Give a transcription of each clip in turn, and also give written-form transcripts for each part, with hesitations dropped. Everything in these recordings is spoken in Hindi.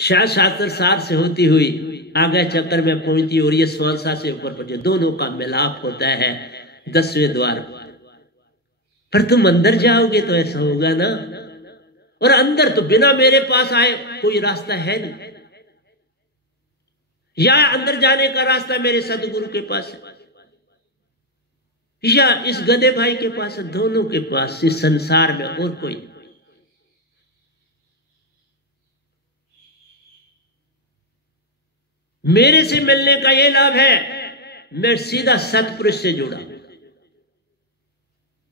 शाह शास्त्र सार से होती हुई आगे चक्कर में पहुंचती और ये स्वांसा से ऊपर पहुंचे, दोनों का मिलाप होता है 10वें द्वार पर। तुम अंदर जाओगे तो ऐसा होगा ना, और अंदर तो बिना मेरे पास आए कोई रास्ता है नहीं, या अंदर जाने का रास्ता मेरे सदगुरु के पास है या इस गधे भाई के पास है, दोनों के पास इस संसार में और कोई नहीं। मेरे से मिलने का यह लाभ है, मैं सीधा सतपुरुष से जुड़ा,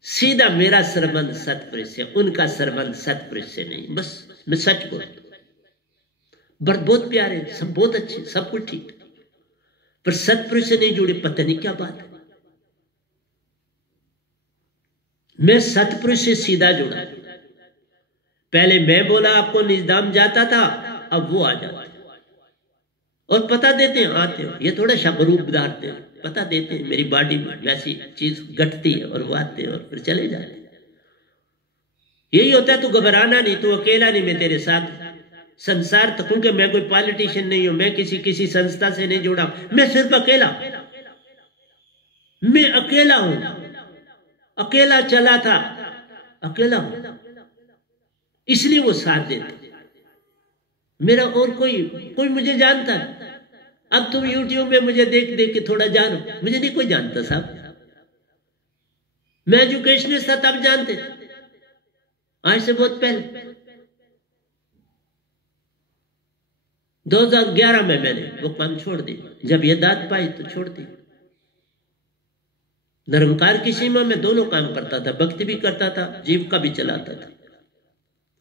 सीधा मेरा संबंध सतपुरुष से, उनका संबंध सतपुरुष से नहीं। बस मैं सच बोलता हूं, बहुत प्यारे, सब बहुत अच्छे, सब कुछ ठीक, पर सतपुरुष से नहीं जुड़े, पता नहीं क्या बात है। मैं सतपुरुष से सीधा जुड़ा। पहले मैं बोला आपको निजदाम जाता था, अब वो आ जाता है और पता देते हैं, आते हो, ये थोड़ा शबरूप धारते हैं, पता देते हैं मेरी बॉडी में वैसी चीज घटती है और वो आते हैं और फिर चले जाते हैं। यही होता है, तू घबराना नहीं, तू अकेला नहीं, मैं तेरे साथ। संसार तो, क्योंकि मैं कोई पॉलिटिशियन नहीं हूं, मैं किसी संस्था से नहीं जुड़ा, मैं सिर्फ अकेला, मैं अकेला हूं, अकेला चला था, अकेला हूं, इसलिए वो साथ देते। मेरा और कोई मुझे जानता है। अब तुम YouTube में मुझे देख देख के थोड़ा जानो, मुझे नहीं कोई जानता साहब। मैं एजुकेशनिस्ट था तब जानते थे, आज से बहुत पहले 2011 में मैंने वो काम छोड़ दिया, जब ये दाद पाई तो छोड़ दी। निरंकार की सीमा में दोनों काम करता था, भक्ति भी करता था, जीविका भी चलाता था,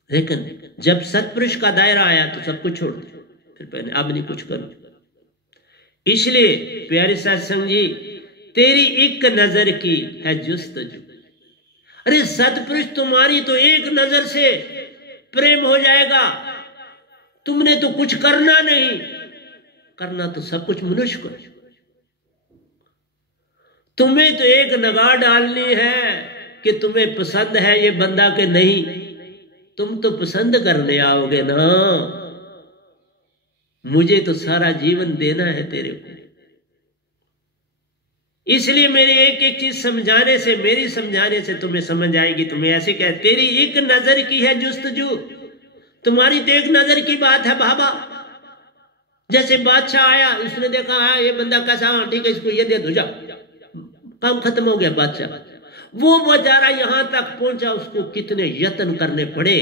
लेकिन जब सतपुरुष का दायरा आया तो सब कुछ छोड़ दिया, फिर पहले अब नहीं कुछ करूं। इसलिए प्यारे सत्संग जी, तेरी एक नजर की है जुस्तजू। अरे सतपुरुष तुम्हारी तो एक नजर से प्रेम हो जाएगा, तुमने तो कुछ करना नहीं, करना तो सब कुछ मनुष्य को। तुम्हें तो एक नगाह डालनी है कि तुम्हें पसंद है ये बंदा के नहीं, तुम तो पसंद करने आओगे ना। मुझे तो सारा जीवन देना है तेरे को, इसलिए मेरी एक एक चीज समझाने से, मेरी समझाने से तुम्हें समझ आएगी। तुम्हें ऐसे कह, तेरी एक नजर की है जुस्तजू, तुम्हारी तो एक नजर की बात है बाबा। जैसे बादशाह आया, उसने देखा हाँ ये बंदा कैसा, हाँ ठीक है इसको ये दे दो, जाओ, काम खत्म हो गया बादशाह। वो बेचारा यहां तक पहुंचा, उसको कितने यत्न करने पड़े,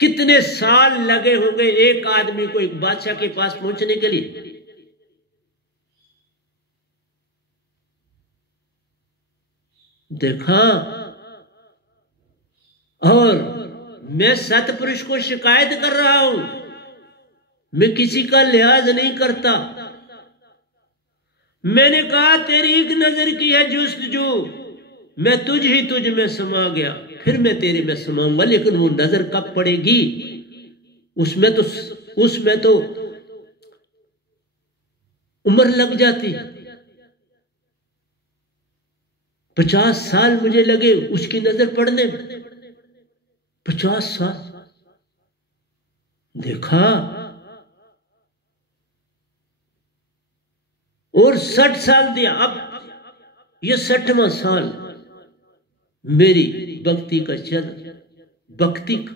कितने साल लगे होंगे एक आदमी को एक बादशाह के पास पहुंचने के लिए। देखा, और मैं सतपुरुष को शिकायत कर रहा हूं, मैं किसी का लिहाज नहीं करता। मैंने कहा तेरी एक नजर की है जुस्तजू, मैं तुझ में समा गया, फिर मैं तेरे में समाऊंगा, लेकिन वो नजर कब पड़ेगी, उसमें तो उम्र लग जाती। 50 साल मुझे लगे उसकी नजर पड़ने में, 50 साल। देखा, और 60 साल दिया, अब ये 60वां साल मेरी भक्ति का चल, भक्ति का।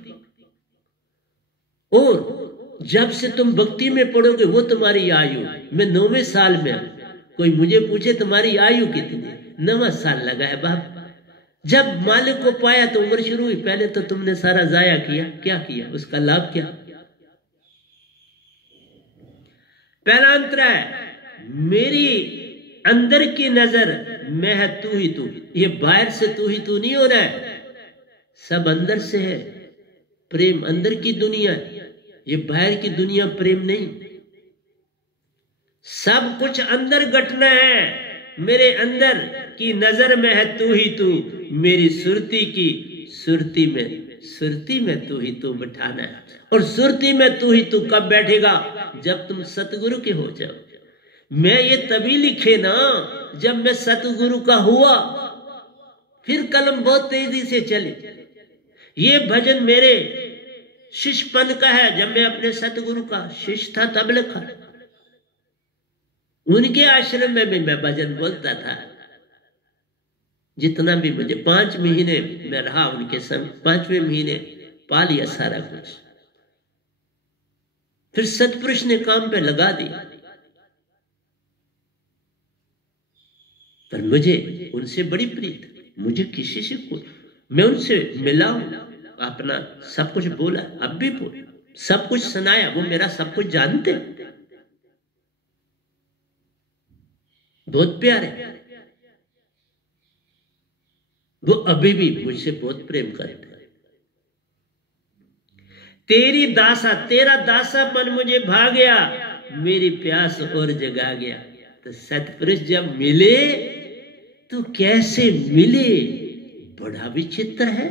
और जब से तुम भक्ति में पड़ोगे वो तुम्हारी आयु, मैं 9वें साल में, कोई मुझे पूछे तुम्हारी आयु कितनी, 9वां साल लगा है बाप। जब मालिक को पाया तो उम्र शुरू हुई, पहले तो तुमने सारा जाया किया, क्या किया, उसका लाभ क्या। पहला अंतर है, मेरी अंदर की नजर मैं है तू ही तू, ये बाहर से तू ही तू नहीं हो रहा है, सब अंदर से है। प्रेम अंदर की दुनिया, ये बाहर की दुनिया प्रेम नहीं। सब कुछ अंदर घटना है, मेरे अंदर की नजर में है तू ही तू, मेरी सुरती की सुरती में तू ही तू बिठाना है। और सुरती में तू ही तू कब बैठेगा, जब तुम सतगुरु के हो जाओ। मैं ये तभी लिखे ना जब मैं सतगुरु का हुआ, फिर कलम बहुत तेजी से चली। ये भजन मेरे शिष्यपन का है। जब मैं अपने सतगुरु का शिष्य था तब लिखा। उनके आश्रम में भी मैं भजन बोलता था। जितना भी मुझे 5 महीने में रहा उनके संग, 5वें महीने पा लिया सारा कुछ। फिर सतपुरुष ने काम पे लगा दिया। पर मुझे उनसे बड़ी प्रीत, मुझे किसी से कोई, मैं उनसे मिला हूं, अपना सब कुछ बोला, अब भी बोला, सब कुछ सुनाया, वो मेरा सब कुछ जानते, बहुत प्यारे, वो अभी भी मुझसे बहुत प्रेम करते हैं। तेरी दासा, तेरा दासापन मुझे भा गया, मेरी प्यास और जगा गया। तो सतपुरुष जब मिले तो कैसे मिले, बड़ा विचित्र है।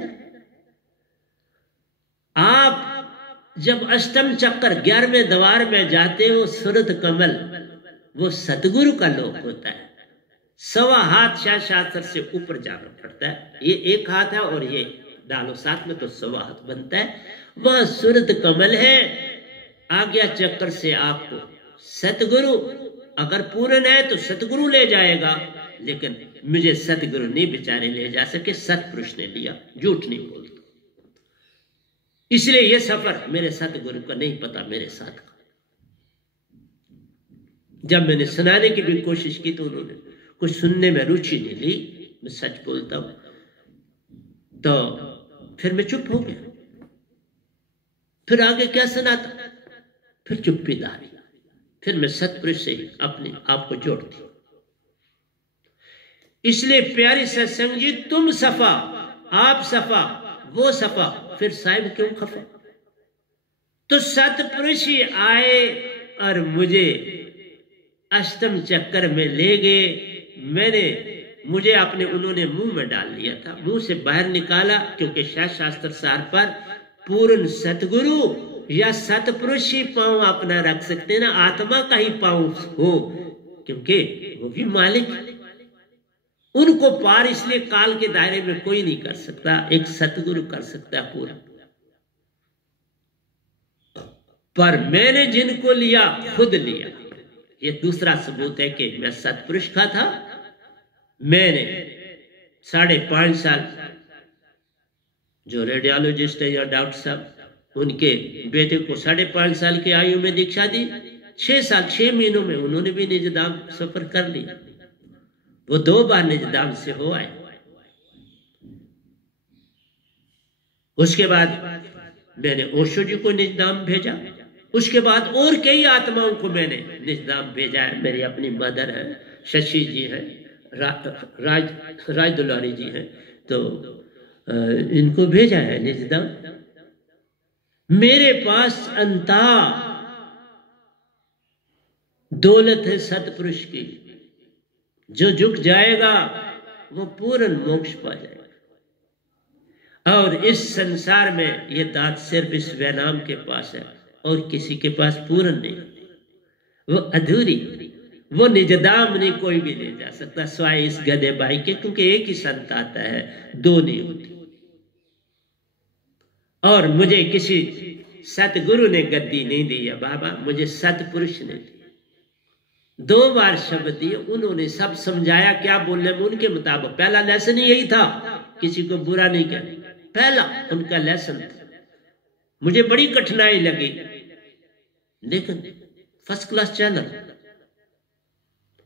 आप जब अष्टम चक्कर 11वें द्वार में जाते हो, सुरत कमल वो सतगुरु का लोक होता है। 1.25 हाथ शास्त्र से ऊपर जाना पड़ता है। ये 1 हाथ है और ये डालो साथ में तो 1.25 हाथ बनता है। वह सुरत कमल है। आज्ञा चक्कर से आपको सतगुरु अगर पूर्ण है तो सतगुरु ले जाएगा, लेकिन मुझे सतगुरु नहीं बेचारे ले जा सके, सतपुरुष ने लिया, झूठ नहीं बोलता। इसलिए यह सफर मेरे सतगुरु का नहीं पता मेरे साथ का। जब मैंने सुनाने की भी कोशिश की तो उन्होंने कुछ सुनने में रुचि नहीं ली, मैं सच बोलता हूं। तो फिर मैं चुप हो गया। फिर आगे क्या सुनाता, फिर चुप्पी धारी। फिर मैं सतपुरुष से ही अपने आप को जोड़ती। इसलिए प्यारी सत्संग जी, तुम सफा, आप सफा, वो सफा, फिर साहिब क्यों खफा। तो सतपुरुष ही आए और मुझे अष्टम चक्कर में ले गए। मुझे अपने उन्होंने मुंह में डाल लिया था, मुंह से बाहर निकाला, क्योंकि शास्त्र सार पर पूर्ण सतगुरु या सतपुरुष ही पांव अपना रख सकते ना, आत्मा का ही पांव हो, क्योंकि वो भी मालिक। उनको पार इसलिए काल के दायरे में कोई नहीं कर सकता, एक सतगुरु कर सकता है पूरा। पर मैंने जिनको लिया खुद लिया। ये दूसरा सबूत है कि मैं सतपुरुष का था। मैंने 5.5 साल, जो रेडियोलॉजिस्ट है या डॉक्टर साहब, उनके बेटे को 5.5 साल की आयु में दीक्षा दी। 6 साल 6 महीनों में उन्होंने भी निजधाम सफर कर लिया। वो 2 बार निजधाम से हो आए। उसके बाद मैंने ओशो जी को निजधाम भेजा। उसके बाद और कई आत्माओं को मैंने निजधाम भेजा है। मेरी अपनी मदर है, शशि जी है, राज दुलारी जी हैं, तो इनको भेजा है निजधाम। मेरे पास अंता दौलत है सतपुरुष की। जो झुक जाएगा वो पूर्ण मोक्ष पा जाएगा। और इस संसार में ये दात सिर्फ इस वैनाम के पास है और किसी के पास पूर्ण नहीं, वो अधूरी, वो निजदाम नहीं कोई भी ले जा सकता स्वाय इस गधे भाई के, क्योंकि एक ही संत आता है, 2 नहीं होती। और मुझे किसी सतगुरु ने गद्दी नहीं दी है बाबा, मुझे सतपुरुष ने दी। 2 बार शब्द दिए, उन्होंने सब समझाया क्या बोलने में उनके मुताबिक। पहला लेसन यही था, किसी को बुरा नहीं कहना, पहला उनका लेसन था। मुझे बड़ी कठिनाई लगी, लेकिन फर्स्ट क्लास चैनल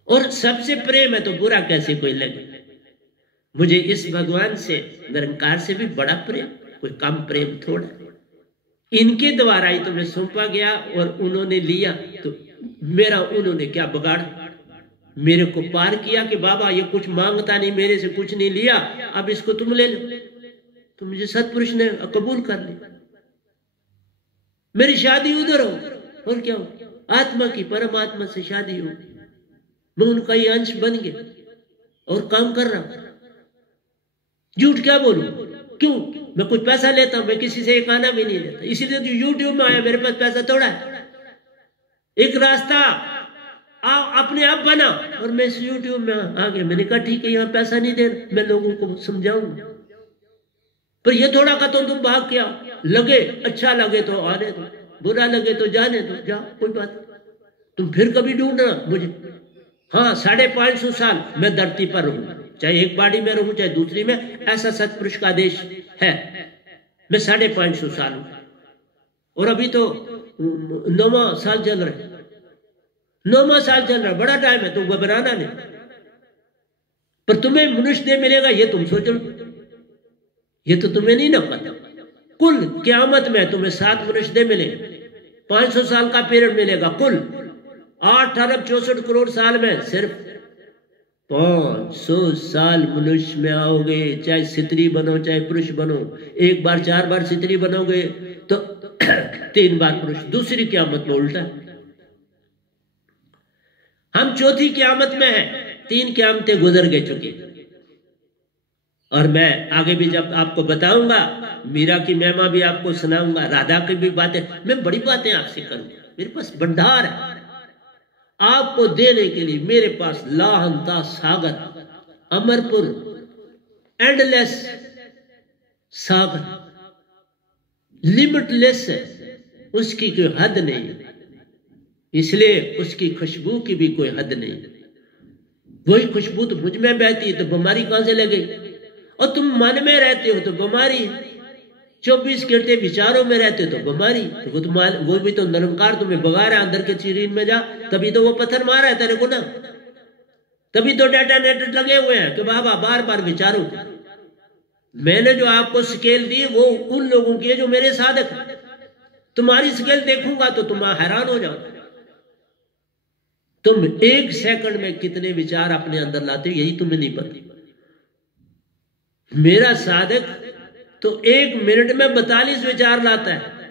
और सबसे प्रेम है तो बुरा कैसे कोई लगे। मुझे इस भगवान से, निरंकार से भी बड़ा प्रेम, कोई कम प्रेम थोड़ा। इनके द्वारा ही तो मैं सौंपा गया और उन्होंने लिया, तो मेरा उन्होंने क्या बगाड़ा, मेरे को पार किया कि बाबा ये कुछ मांगता नहीं, मेरे से कुछ नहीं लिया, अब इसको तुम ले लो। तो मुझे सतपुरुष ने कबूल कर लिया। मेरी शादी उधर हो और क्या हो, आत्मा की परमात्मा से शादी हो, मैं उनका ही अंश बन गया और काम कर रहा हूं। झूठ क्या बोलूं, क्यों? मैं कुछ पैसा लेता हूं, मैं किसी से एक आना भी नहीं लेता, इसीलिए तो यूट्यूब में आया। मेरे पास पैसा थोड़ा है, एक रास्ता अपने आप बना और मैं इस यूट्यूब में आ गया। मैंने कहा ठीक है, यहाँ पैसा नहीं देना, मैं लोगों को समझाऊंगा। पर ये थोड़ा का तो तुम भाग के आओ, लगे अच्छा लगे तो आने दो, बुरा लगे तो जाने दो, जाओ कोई बात। तुम फिर कभी ढूंढना मुझे। हाँ 550 साल मैं धरती पर रहूं, चाहे एक बाड़ी में रहूं चाहे दूसरी में, ऐसा सतपुरुष का आदेश है। मैं 550 साल हूं और अभी तो 9वां साल चल रहा है, 9वां साल चल रहा है, बड़ा टाइम है, तो घबराना नहीं। पर तुम्हें मनुष्य देह मिलेगा ये तुम सोचो, ये तो तुम्हें नहीं ना पता। कुल क़यामत में तुम्हें 7 मनुष्य देह मिले, 500 साल का पीरियड मिलेगा, कुल 8 अरब 64 करोड़ साल में सिर्फ 500 साल मनुष्य में आओगे। चाहे स्त्री बनो चाहे पुरुष बनो, एक बार 4 बार स्त्री बनोगे तो 3 बार पुरुष। दूसरी क़यामत में उल्टा, हम चौथी क़यामत में हैं, 3 क़यामतें गुजर गए चुकी। और मैं आगे भी जब आपको बताऊंगा, मीरा की महिमा भी आपको सुनाऊंगा, राधा की भी बातें, मैं बड़ी बातें आपसे करूंगा। मेरे पास भंडार है आपको देने के लिए, मेरे पास लाहनता सागर, अमरपुर, एंडलेस सागर, लिमिटलेस है, उसकी कोई हद नहीं, इसलिए उसकी खुशबू की भी कोई हद नहीं। वही खुशबू तो मुझ में बहती है, तो बीमारी कहां से लगेगी? और तुम मन में रहते हो तो बीमारी, 24 घंटे विचारों में रहते हो तो बीमारी। तो वो भी तो निरंकार तुम्हें भगा रहा है अंदर के शरीर में जा, तभी तो वो पत्थर मारा है तेरे को ना, तभी तो डाटा नेट लगे हुए हैं कि बाबा बार बार विचारो। मैंने जो आपको स्केल दी वो उन लोगों की है जो मेरे साधक है। तुम्हारी स्केल देखूंगा तो तुम हैरान हो जाओ, तुम 1 सेकंड में कितने विचार अपने अंदर लाते हो यही तुम्हें नहीं पता। मेरा साधक तो 1 मिनट में 42 विचार लाता है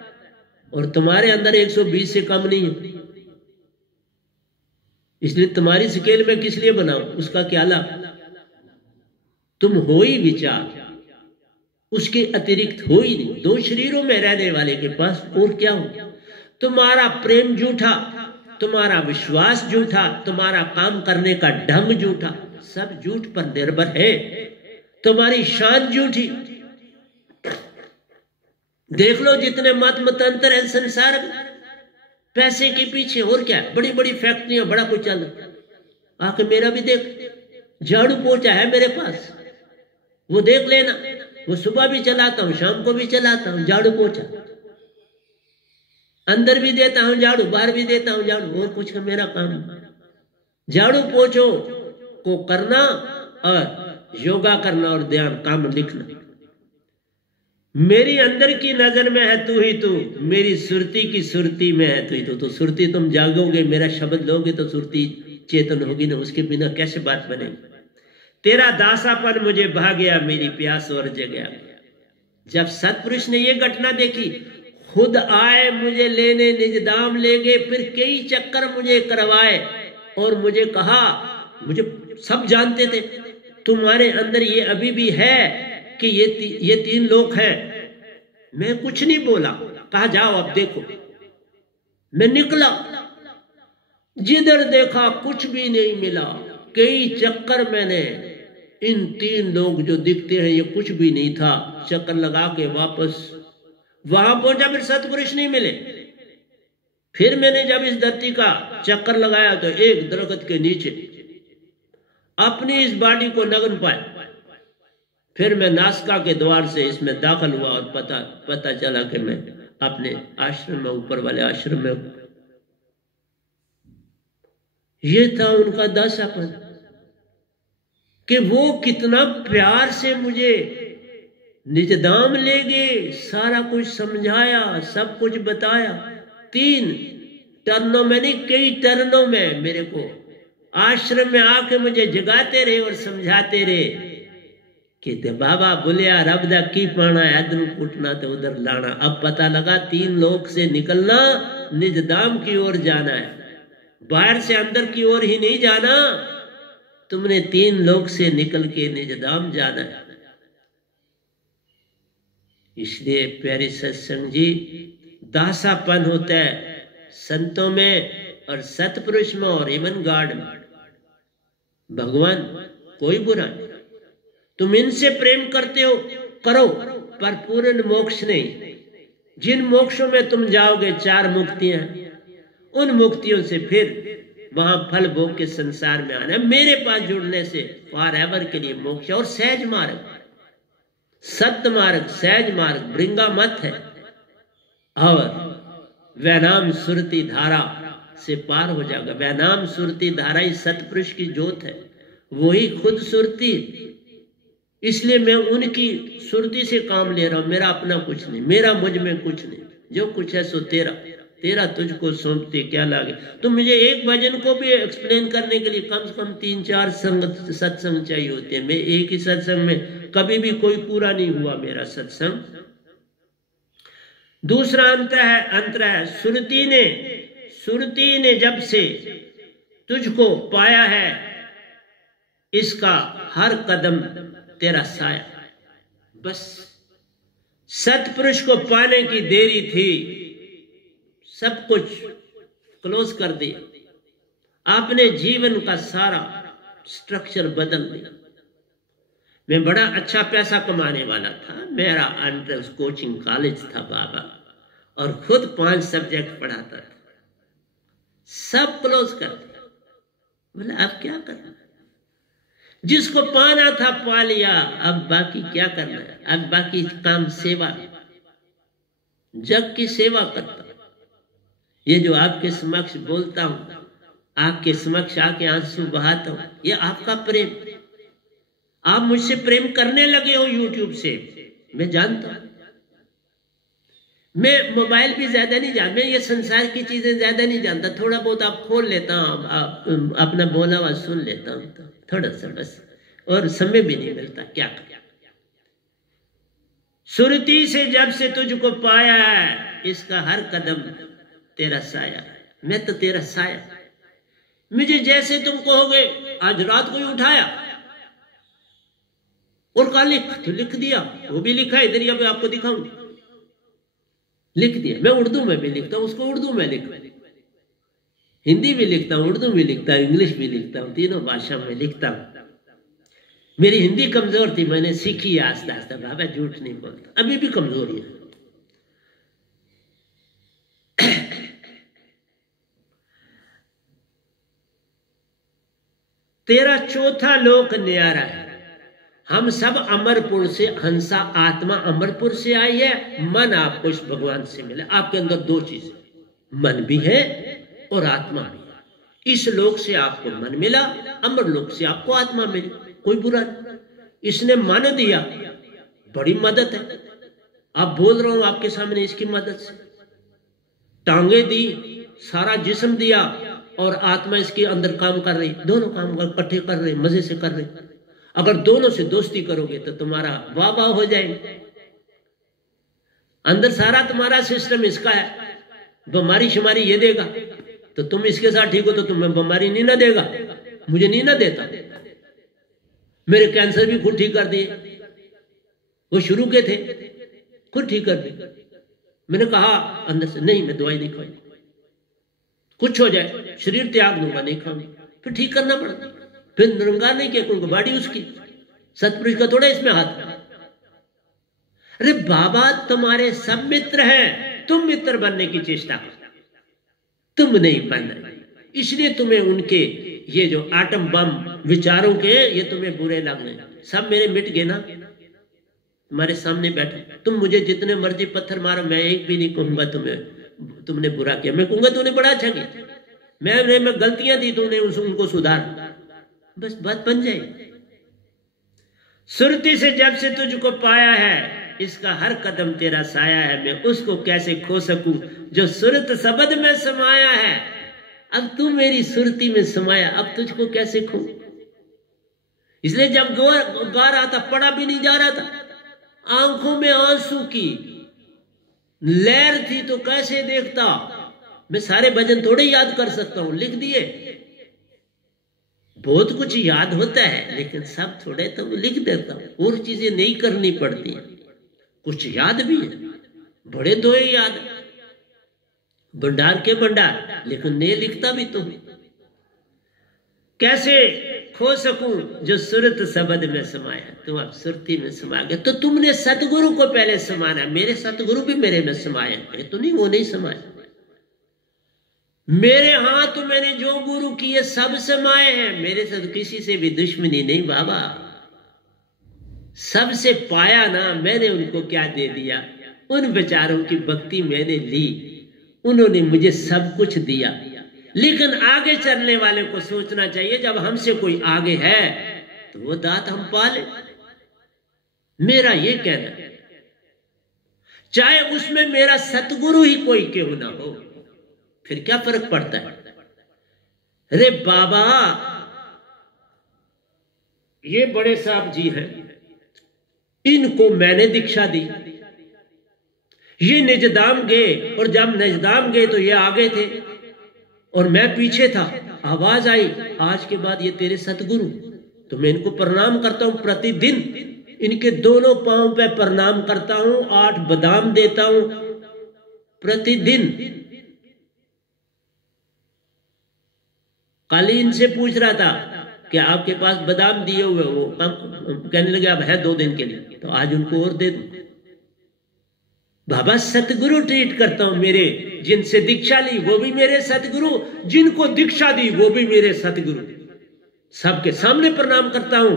और तुम्हारे अंदर 120 से कम नहीं है। इसलिए तुम्हारी स्केल में किस लिए बनाऊं, उसका क्या लाभ? तुम हो ही विचार, उसके अतिरिक्त हो ही नहीं। 2 शरीरों में रहने वाले के पास और क्या हो? तुम्हारा प्रेम झूठा, तुम्हारा विश्वास झूठा, तुम्हारा काम करने का ढंग झूठा, सब झूठ पर निर्भर है। तुम्हारी शान झूठी। देख लो जितने मत मतंत्र है संसार में, पैसे के पीछे, और क्या, बड़ी बड़ी फैक्ट्रियां, बड़ा कुछ चल रहा। आके मेरा भी देख, झाड़ू पोछा है मेरे पास, वो देख लेना। वो सुबह भी चलाता हूं, शाम को भी चलाता हूं झाड़ू पोछा, अंदर भी देता हूं झाड़ू, बाहर भी देता हूं झाड़ू, और कुछ है मेरा काम। झाड़ू पोछो को करना और योगा करना और ध्यान काम लिखना। मेरी अंदर की नजर में है तू ही तू, मेरी सुरती की सुरती में है तू ही तू। तो सुरती तुम जागोगे, मेरा शब्द लोगे तो सुरती चेतन होगी ना, उसके बिना कैसे बात बनेगी? तेरा दासापन मुझे भा गया, मेरी प्यास और जगया। जब सतपुरुष ने ये घटना देखी, खुद आए मुझे लेने, निज दाम ले गए, फिर कई चक्कर मुझे करवाए और मुझे कहा, मुझे सब जानते थे तुम्हारे अंदर ये अभी भी है कि ये 3 लोग हैं। मैं कुछ नहीं बोला, कहा जाओ अब देखो। मैं निकला, जिधर देखा कुछ भी नहीं मिला। कई चक्कर मैंने, इन 3 लोग जो दिखते हैं ये कुछ भी नहीं था। चक्कर लगा के वापस वहां पहुंचा, फिर सतपुरुष नहीं मिले। फिर मैंने जब इस धरती का चक्कर लगाया तो एक दरख्त के नीचे अपनी इस बॉडी को नग्न पाया। फिर मैं नासिका के द्वार से इसमें दाखिल हुआ और पता चला कि मैं अपने आश्रम में, ऊपर वाले आश्रम में। ये था उनका दासापन कि वो कितना प्यार से मुझे निज धाम ले गए, सारा कुछ समझाया, सब कुछ बताया। 3 टर्नों में नहीं, कई टर्नों में मेरे को आश्रम में आके मुझे जगाते रहे और समझाते रहे कि बाबा बोलिया रब दा की पाना, इधर कुटना तो उधर लाना। अब पता लगा 3 लोक से निकलना, निज धाम की ओर जाना है, बाहर से अंदर की ओर ही नहीं जाना। तुमने 3 लोक से निकल के निज धाम जाना है। इसलिए प्यारे सत्संग जी, दासापन होता है संतों में और सतपुरुष में और इवन गॉड में। भगवान कोई बुरा नहीं, तुम इनसे प्रेम करते हो करो, पर पूर्ण मोक्ष नहीं। जिन मोक्षों में तुम जाओगे 4 मुक्तियां, उन मुक्तियों से फिर वहां फल भोग के संसार में आना है। मेरे पास जुड़ने से फॉर एवर के लिए मोक्ष। और सहज मार्ग, सत्य मार्ग, सहज मार्ग भृंगा मत है। और वैनाम सुरती धारा से पार हो जाएगा। वैनाम सुरती धारा ही सतपुरुष की ज्योत है, वही खुद सुरती। इसलिए मैं उनकी सुरती से काम ले रहा हूं। मेरा अपना कुछ नहीं, मेरा मुझ में कुछ नहीं। जो कुछ है सो तेरा, तेरा तुझको सौंपते क्या लागे। तो मुझे एक भजन को भी एक्सप्लेन करने के लिए कम से कम 3-4 सत्संग चाहिए होते हैं। मैं एक ही सत्संग में कभी भी कोई पूरा नहीं हुआ मेरा सत्संग। दूसरा अंतर है सुरती ने जब से तुझको पाया है, इसका हर कदम तेरा साया। बस सतपुरुष को पाने की देरी थी, सब कुछ क्लोज कर दिया। आपने जीवन का सारा स्ट्रक्चर बदल दिया। मैं बड़ा अच्छा पैसा कमाने वाला था, मेरा एंट्रेंस कोचिंग कॉलेज था बाबा, और खुद 5 सब्जेक्ट पढ़ाता था। सब क्लोज कर दिया। बोले अब क्या करना, जिसको पाना था पा लिया, अब बाकी क्या करना है। अब बाकी काम सेवा, जग की सेवा करता। ये जो आपके समक्ष बोलता हूं, आपके समक्ष आके आंसू बहाता हूं, ये आपका प्रेम। आप मुझसे प्रेम करने लगे हो यूट्यूब से, मैं जानता हूं। मैं मोबाइल भी ज्यादा नहीं जानता, मैं ये संसार की चीजें ज्यादा नहीं जानता। थोड़ा बहुत आप खोल लेता हूं, अपना बोला हुआ सुन लेता हूं, तो थोड़ा सा बस, और समय भी नहीं मिलता। क्या कर सुरती से जब से तुझको पाया है, इसका हर कदम तेरा साया। मैं तो तेरा साया। मुझे जैसे तुम कहोगे, आज रात को ही उठाया और कहा लिख, तो लिख दिया। वो भी लिखा इधर, या मैं आपको दिखाऊंगा। लिख दिया। मैं उर्दू में भी लिखता हूं, उसको उर्दू में लिखता हूं, हिंदी भी लिखता हूं, उर्दू भी लिखता हूं, इंग्लिश भी लिखता हूं, तीनों भाषा में लिखता हूं। मेरी हिंदी कमजोर थी, मैंने सीखी आस्ते आस्ते। बाबा झूठ नहीं बोलता, अभी भी कमजोरी है। तेरा चौथा लोक न्यारा है। हम सब अमरपुर से, हंसा आत्मा अमरपुर से आई है, मन आपको इस भगवान से मिला। आपके अंदर 2 चीजें, मन भी है और आत्मा भी है। इस लोक से आपको मन मिला, अमर लोक से आपको आत्मा मिली। कोई बुरा नहीं। इसने मन दिया, बड़ी मदद है। आप बोल रहा हूं आपके सामने इसकी मदद से। टांगे दी, सारा जिस्म दिया, और आत्मा इसके अंदर काम कर रही। दोनों काम इकट्ठे कर रहे, मजे से कर रहे। अगर दोनों से दोस्ती करोगे तो तुम्हारा वाह वाह हो जाएगा। अंदर सारा तुम्हारा सिस्टम इसका है। बीमारी शुमारी ये देगा, तो तुम इसके साथ ठीक हो तो तुम्हें बीमारी नहीं ना देगा। मुझे नहीं ना देता। मेरे कैंसर भी खुद ठीक कर दिए, वो शुरू के थे, खुद ठीक कर दिए। मैंने कहा अंदर से, नहीं मैं दवाई नहीं खाऊंगी, कुछ हो जाए शरीर त्याग दूंगा, नहीं खाऊंगी। फिर ठीक करना पड़ता। फिर निरंकार नहीं किया, क्योंकि बॉडी उसकी, सतपुरुष का थोड़ा इसमें हाथ। अरे बाबा तुम्हारे सब मित्र हैं, तुम मित्र बनने की चेष्टा करो, तुम नहीं बनना। इसलिए तुम्हें उनके ये जो आटम बम विचारों के, ये तुम्हें बुरे लगने। सब मेरे मिट गए ना, तुम्हारे सामने बैठे। तुम मुझे जितने मर्जी पत्थर मारो, मैं एक भी नहीं कहूंगा तुमने बुरा किया। मैं कहूंगा तूने बड़ा अच्छा किया, मैं गलतियां दी तूने, उनको सुधार। बस बात बन जाए। सुरती से जब से तुझको पाया है, इसका हर कदम तेरा साया है। मैं उसको कैसे खो सकूं जो सुरत शब्द में समाया है। अब तू मेरी सुरती में समाया, अब तुझको कैसे खो। इसलिए जब गा रहा था, पढ़ा भी नहीं जा रहा था, आंखों में आंसू की लहर थी, तो कैसे देखता। मैं सारे भजन थोड़े याद कर सकता हूं, लिख दिए। बहुत कुछ याद होता है, लेकिन सब थोड़े तो लिख देता हूं। और चीजें नहीं करनी पड़ती, कुछ याद भी है, बड़े दो याद, भंडार के भंडार, लेकिन नहीं लिखता भी तो। कैसे खो सकूं जो सुरत शब्द में समाया। तुम अब सुरती में समा गए, तो तुमने सतगुरु को पहले समाना। मेरे सतगुरु भी मेरे में समाया है, तो नहीं वो नहीं समाया। मेरे हाथ मैंने जो गुरु किए सब समाये हैं, मेरे से तो किसी से भी दुश्मनी नहीं बाबा। सबसे पाया ना, मैंने उनको क्या दे दिया। उन बेचारों की भक्ति मैंने ली, उन्होंने मुझे सब कुछ दिया। लेकिन आगे चलने वाले को सोचना चाहिए, जब हमसे कोई आगे है तो वो दात हम पाले। मेरा ये कहना है, चाहे उसमें मेरा सतगुरु ही कोई क्यों ना हो, फिर क्या फर्क पड़ता है। अरे बाबा, ये बड़े साहब जी हैं, इनको मैंने दीक्षा दी। ये निजदाम गए, और जब निजदाम गए तो ये आगे थे और मैं पीछे था। आवाज आई, आज के बाद ये तेरे सतगुरु। तो मैं इनको प्रणाम करता हूं प्रतिदिन, इनके दोनों पांव पे प्रणाम करता हूं, 8 बादाम देता हूं प्रतिदिन। कल इनसे पूछ रहा था कि आपके पास बादाम दिए हुए, वो कहने लगे अब है 2 दिन के लिए, तो आज उनको और दे दूं। बाबा सतगुरु ट्रीट करता हूं, मेरे जिनसे दीक्षा ली वो भी मेरे सतगुरु, जिनको दीक्षा दी वो भी मेरे सतगुरु। सबके सामने प्रणाम करता हूं,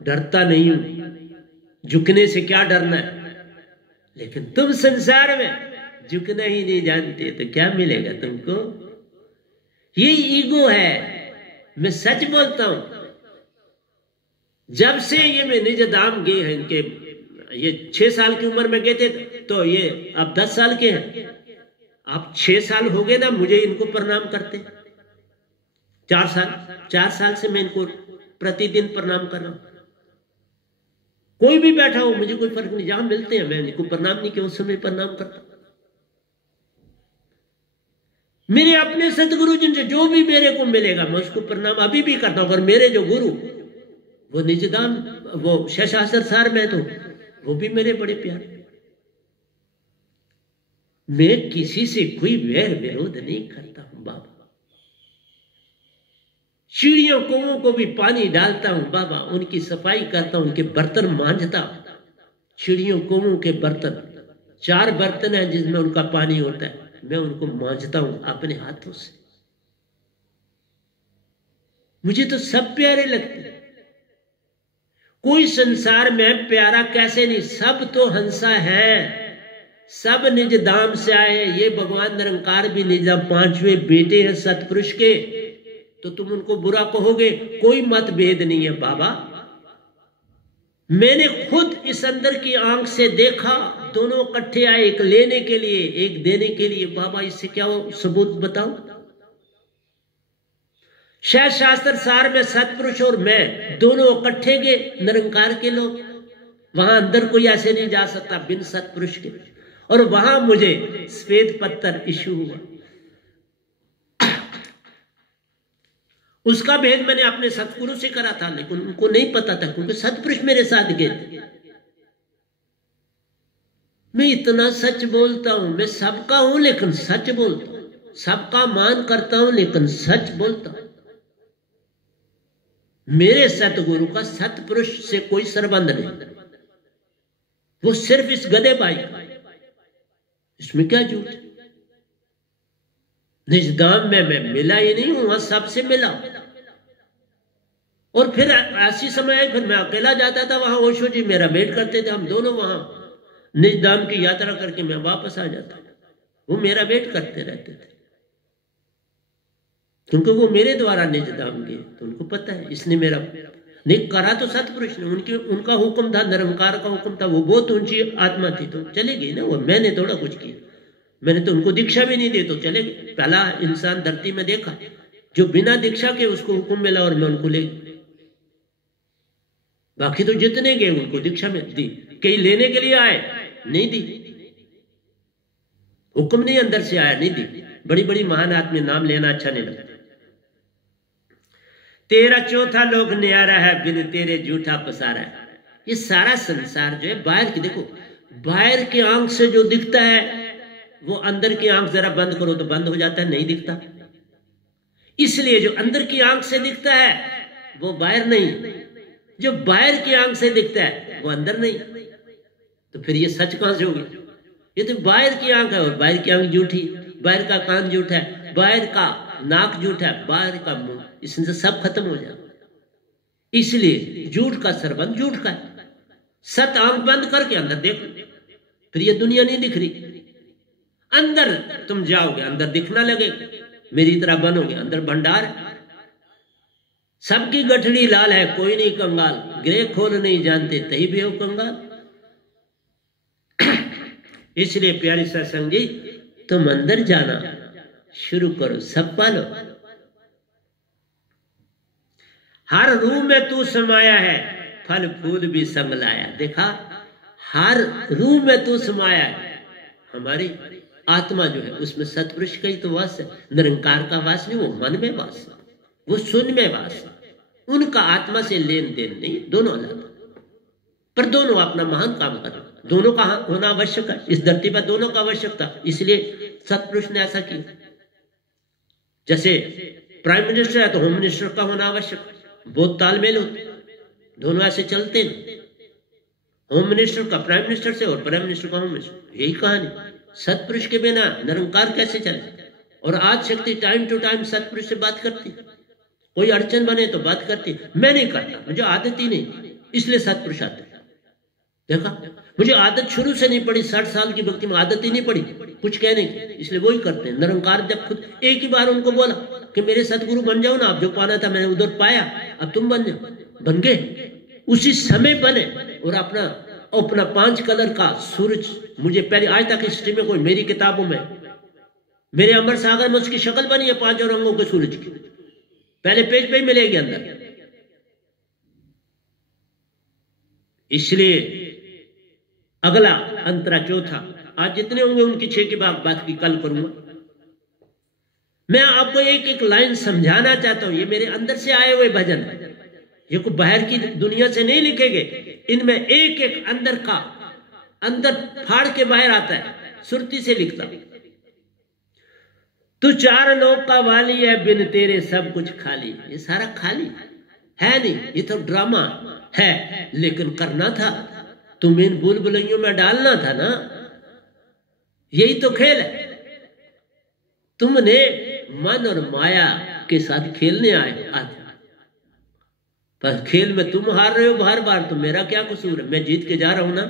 डरता नहीं हूं, झुकने से क्या डरना है। लेकिन तुम संसार में झुकना ही नहीं जानते तो क्या मिलेगा तुमको। ये ईगो है। मैं सच बोलता हूं, जब से ये मैं निजदाम गए हैं, इनके ये 6 साल की उम्र में गए थे, तो ये अब 10 साल के हैं। अब 6 साल हो गए ना मुझे इनको प्रणाम करते। 4 साल से मैं इनको प्रतिदिन प्रणाम कर रहा हूं। कोई भी बैठा हो मुझे कोई फर्क नहीं, जहां मिलते हैं मैं इनको प्रणाम नहीं किया, उस समय प्रणाम करता हूं। मेरे अपने सतगुरु जिनसे जो भी मेरे को मिलेगा मैं उसको प्रणाम अभी भी करता हूं। और मेरे जो गुरु वो निजदाम, वो शेषासर सार में, तो वो भी मेरे बड़े प्यारे। मैं किसी से कोई वैर विरोध नहीं करता हूं बाबा। चिड़ियों कौवों को भी पानी डालता हूं बाबा, उनकी सफाई करता हूं, उनके बर्तन मांझता। चिड़ियों कौवों के बर्तन, 4 बर्तन हैं जिसमें उनका पानी होता है, मैं उनको मांझता हूं अपने हाथों से। मुझे तो सब प्यारे लगते हैं। कोई संसार में प्यारा कैसे नहीं, सब तो हंसा है, सब निज दाम से आए। ये भगवान निरंकार भी निजाम 5वें बेटे हैं सतपुरुष के, तो तुम उनको बुरा कहोगे, कोई मतभेद नहीं है बाबा। मैंने खुद इस अंदर की आंख से देखा, दोनों इकट्ठे आए, एक लेने के लिए एक देने के लिए। बाबा इससे क्या हो सबूत बताओ। शायद शास्त्र सार में सतपुरुष और मैं दोनों इकट्ठे गए, निरंकार के लोग। वहां अंदर कोई ऐसे नहीं जा सकता बिन सतपुरुष के। और वहां मुझे श्वेत पत्थर इशू हुआ, उसका भेद मैंने अपने सतगुरु से करा था, लेकिन उनको नहीं पता था क्योंकि सतपुरुष मेरे साथ गए थे। मैं इतना सच बोलता हूं, मैं सबका हूं लेकिन सच बोलता हूं, सबका मान करता हूं लेकिन सच बोलता हूं। मेरे सतगुरु का सतपुरुष से कोई संबंध नहीं, वो सिर्फ इस गधे भाई का। इसमें क्या झूठ। निजदाम में मैं मिला ही नहीं हूं, सबसे मिला। और फिर ऐसी समय आई, फिर मैं अकेला जाता था वहां, ओशो जी मेरा वेट करते थे, हम दोनों वहां निजदाम की यात्रा करके मैं वापस आ जाता, वो मेरा वेट करते रहते थे क्योंकि वो मेरे द्वारा निजदाम गए, तो उनको पता है इसने मेरा नहीं करा। तो सतपुरुष ने, उनका हुक्म था, निरंकार का हुक्म था, वो बहुत ऊंची आत्मा थी तो चले गई ना वो। मैंने थोड़ा कुछ किया, मैंने तो उनको दीक्षा भी नहीं दी तो चले गए। पहला इंसान धरती में देखा जो बिना दीक्षा के उसको हुक्म मिला और मैं उनको ले गया। बाकी तो जितने गए उनको दीक्षा में दी, कई लेने के लिए आए नहीं दी, हुक्म नहीं अंदर से आया नहीं दी। बड़ी बड़ी महान आत्मा नाम लेना अच्छा नहीं लगता। तेरा चौथा लोक न्यारा है, बिन तेरे झूठा पसारा है। ये सारा संसार जो है बाहर की, देखो बाहर की आंख से जो दिखता है वो अंदर की आंख जरा बंद करो तो बंद हो जाता है, नहीं दिखता। इसलिए जो अंदर की आंख से दिखता है वो बाहर नहीं, जो बाहर की आंख से दिखता है वो अंदर नहीं। तो फिर ये सच कहां से होगी? ये तो बाहर की आंख है और बाहर की आंख झूठी, बाहर का कान झूठा है, बाहर का नाक झूठा है, बाहर का मुंह, इससे सब खत्म हो जाए। इसलिए झूठ का सरबंध झूठ का है। सत आंख बंद करके अंदर देखो, फिर ये दुनिया नहीं दिख रही। अंदर तुम जाओगे अंदर दिखना लगेगा, मेरी तरह बनोगे, अंदर भंडार है। सबकी गठड़ी लाल है, कोई नहीं कंगाल, ग्रे खोल नहीं जानते तही भी हो कंगाल। इसलिए प्यारे सत्संग जी, तुम अंदर जाना शुरू करो, सब पालो। हर रूह में तू समाया है, फल फूल भी संग लाया। देखा, हर रूह में तू समाया है। हमारी आत्मा जो है उसमें सतपुरुष का ही तो वास है, निरंकार का वास नहीं। वो मन में वास है, वो शून्य में वास है। उनका आत्मा से लेन देन नहीं, दोनों अलग, पर दोनों अपना महान काम कर रहे। दोनों का होना आवश्यक है, इस धरती पर दोनों का आवश्यक था, इसलिए सतपुरुष ने ऐसा किया। जैसे प्राइम मिनिस्टर है तो होम मिनिस्टर का होना आवश्यक, बहुत तालमेल होते, दोनों ऐसे चलते हैं। होम मिनिस्टर का प्राइम मिनिस्टर से और प्राइम मिनिस्टर का होम मिनिस्टर, यही कहानी। सतपुरुष के बिना निरंकार कैसे चले? और आज शक्ति टाइम टू टाइम सतपुरुष से बात करती, कोई अड़चन बने तो बात करती। मैं नहीं करता, मुझे आदत ही नहीं, इसलिए सतपुरुष आते। देखा, मुझे आदत शुरू से नहीं पड़ी, 60 साल की भक्ति में आदत ही नहीं पड़ी कुछ कहने की, इसलिए वही करते हैं। निरंकार जब खुद एक ही बार उनको बोला कि मेरे सतगुरु बन जाओ ना, आप जो पाना था मैंने उधर पाया, अब तुम बन जाओ, बन गए। उसी समय बने और अपना 5 कलर का सूरज, मुझे पहले आज तक हिस्ट्री में कोई, मेरी किताबों में, मेरे अमर सागर में उसकी शक्ल बनी है 5 रंगों के सूरज की, पहले पेज पे ही मिलेगी अंदर। इसलिए अगला अंतरा चौथा, आज जितने होंगे उनकी 6 की बात की कल करूंगा। मैं आपको एक एक लाइन समझाना चाहता हूं, ये मेरे अंदर से आए हुए भजन, ये कोई बाहर की दुनिया से नहीं लिखे गए। इनमें एक एक अंदर का, अंदर फाड़ के बाहर आता है, सुरती से लिखता। तू 4 लोक का वाली है, बिन तेरे सब कुछ खाली। ये सारा खाली है नहीं, ये तो ड्रामा है, लेकिन करना था, तुम इन भूल भुलैयों में डालना था ना, यही तो खेल है। तुमने मन और माया के साथ खेलने आए आज, पर खेल में तुम हार रहे हो बार बार, तो मेरा क्या कसूर है? मैं जीत के जा रहा हूं ना,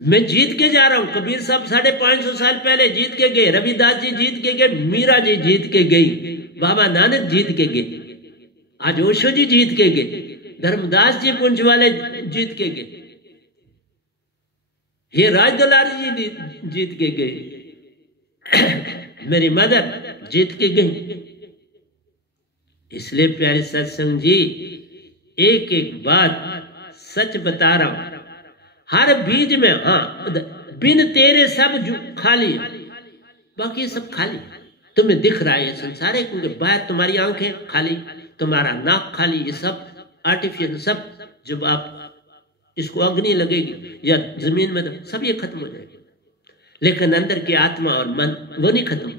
मैं जीत के जा रहा हूं। कबीर साहब 550 साल पहले जीत के गए, रविदास जी जीत के गए, मीरा जी जीत के गई, बाबा नानक जीत के गए, आज ओशो जी जीत के गए, धर्मदास जी पुंछ वाले जीत के गए, ये राजदुलारी जी जीत के गए, मेरी मदर जीत के गई। इसलिए प्यारे सत्संग जी, एक एक बात सच बता रहा हूं, हर बीज में, हाँ, बिन तेरे सब खाली, बाकी सब खाली। तुम्हें दिख रहा है ये संसार है, क्योंकि बाहर तुम्हारी आंखें खाली, तुम्हारा नाक खाली, ये सब आर्टिफिशियल, सब जब आप इसको अग्नि लगेगी या जमीन में, तो सब ये खत्म हो जाएगा। लेकिन अंदर की आत्मा और मन वो नहीं खत्म।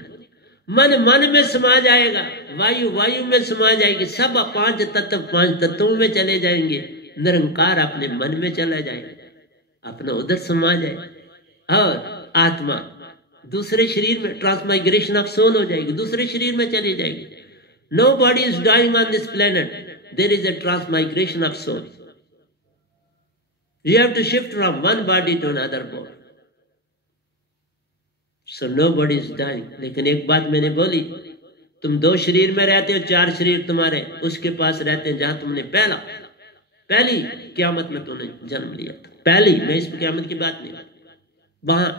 मन मन में समा जाएगा, वायु वायु में समा जाएगी, सब 5 तत्व 5 तत्वों में चले जाएंगे, निरंकार अपने मन में चला जाएगा, अपना उधर समा जाए, और आत्मा दूसरे शरीर में ट्रांसमाइग्रेशन ऑफ सोल हो जाएगी, दूसरे शरीर में चली जाएगी। Nobody is dying on this planet. There is a transmigration of soul. You have to shift from one body to another body. So nobody is dying. लेकिन एक बात मैंने बोली, तुम 2 शरीर में रहते हो, 4 शरीर तुम्हारे उसके पास रहते हैं जहां तुमने पहली क़यामत में तुमने जन्म लिया था। पहली, मैं इस क़यामत की बात नहीं, वहां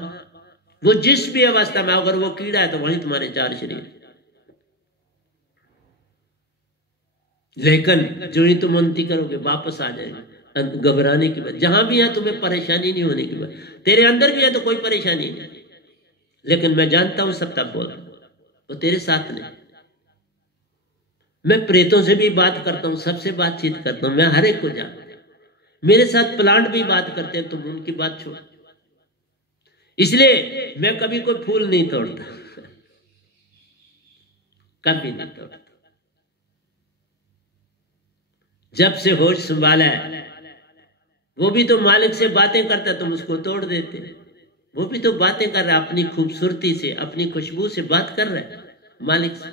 वो जिस भी अवस्था में, अगर वो कीड़ा है तो वहीं तुम्हारे 4 शरीर। लेकिन जो ही तुम उन्नति करोगे वापस आ जाएंगे, घबराने की बात, जहां भी है तुम्हें परेशानी नहीं होने की बात। तेरे अंदर भी है तो कोई परेशानी नहीं, लेकिन मैं जानता हूं सब तब बोल, वो तेरे साथ नहीं। मैं प्रेतों से भी बात करता हूं, सबसे बातचीत करता हूं, मैं हर एक को जानता हूं। मेरे साथ प्लांट भी बात करते हैं, तुम उनकी बात छोड़। इसलिए मैं कभी कोई फूल नहीं तोड़ता, कभी नहीं तोड़ता। जब से होश संभाला है, वो भी तो मालिक से बातें करता, तुम उसको तोड़ देते। वो भी तो बातें कर रहा है, अपनी खूबसूरती से, अपनी खुशबू से बात कर रहा है मालिक से।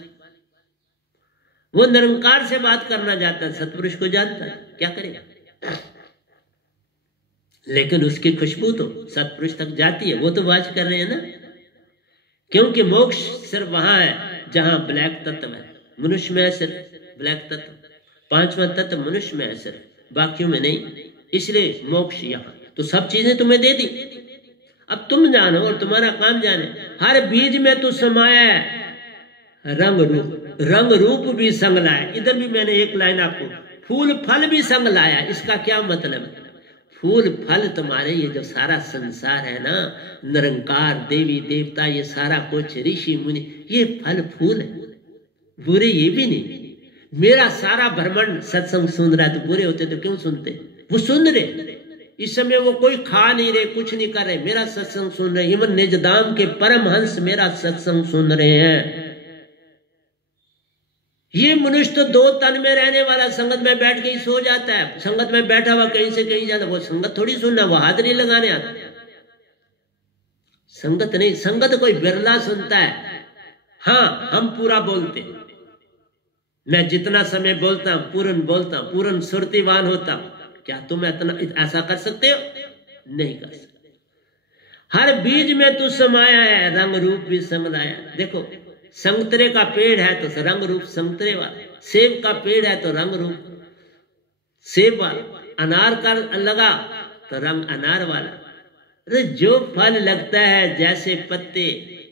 वो निरंकार से बात करना चाहता है, सतपुरुष को जानता है, क्या करेगा? लेकिन उसकी खुशबू तो सतपुरुष तक जाती है, वो तो वाच कर रहे हैं ना। क्योंकि मोक्ष सिर्फ वहां है जहां ब्लैक तत्व है। मनुष्य में है सिर्फ ब्लैक तत्व, पांचवा तत्व मनुष्य में है सिर्फ, बाकियों में नहीं। इसलिए मोक्ष यहाँ। तो सब चीजें तुम्हें दे दी, अब तुम जानो और तुम्हारा काम जाने। हर बीज में तो समाया है रंग रूप, रंग रूप भी संग लाया। इधर भी मैंने एक लाइन आपको, फूल फल भी संग लाया। इसका क्या मतलब? फूल फल तुम्हारे, ये जो सारा संसार है ना, निरंकार, देवी देवता, ये सारा कुछ, ऋषि मुनि, ये फल फूल है, बुरे ये भी नहीं। मेरा सारा ब्रह्मांड सत्संग सुन रहा है, तो बुरे होते तो क्यों सुनते? वो सुन रहे, इस समय वो कोई खा नहीं रहे, कुछ नहीं कर रहे, मेरा सत्संग सुन रहे। इवन निजधाम के परमहंस मेरा सत्संग सुन रहे हैं। ये मनुष्य तो दो तन में रहने वाला, संगत में बैठ के ही सो जाता है, संगत में बैठा हुआ कहीं से कहीं जाता। वो संगत थोड़ी सुनना, वो हाजिरी लगाने आता। संगत नहीं, संगत कोई बिरला सुनता है। हाँ, हम पूरा बोलते, मैं जितना समय बोलता हूं पूर्ण बोलता हूं, पूर्ण सुरतिवान होता हूं। क्या तुम इतना ऐसा कर सकते हो? नहीं कर सकते। हर बीज में तू समाया है, रंग रूप भी संग लाया। देखो, संतरे का पेड़ है तो रंग रूप संतरे वाला, सेब का पेड़ है तो रंग रूप सेब वाला, अनार का लगा तो रंग अनार वाला। अरे जो फल लगता है जैसे पत्ते,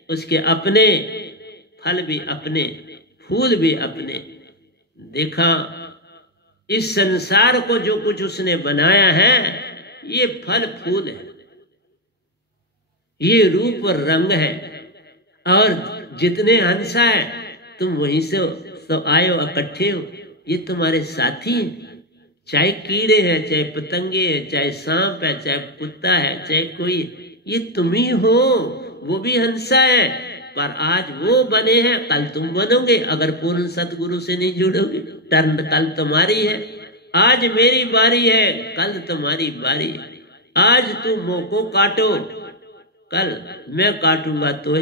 उसके अपने फल भी अपने, फूल भी अपने। देखा, इस संसार को जो कुछ उसने बनाया है, ये फल फूल है, ये रूप और रंग है। और जितने हंसा है, तुम वहीं से तो आए हो, इकट्ठे हो, ये तुम्हारे साथी हैं। चाहे कीड़े हैं, चाहे पतंगे हैं, चाहे सांप है, चाहे कुत्ता है, चाहे कोई, ये तुम ही हो। वो भी हंसा है, पर आज वो बने हैं, कल तुम बनोगे अगर पूर्ण सतगुरु से नहीं जुड़ोगे। टर्न कल तुम्हारी है, आज मेरी बारी है, कल तुम्हारी बारी है। आज तुम मुंह को काटो, कल मैं काटूंगा। तो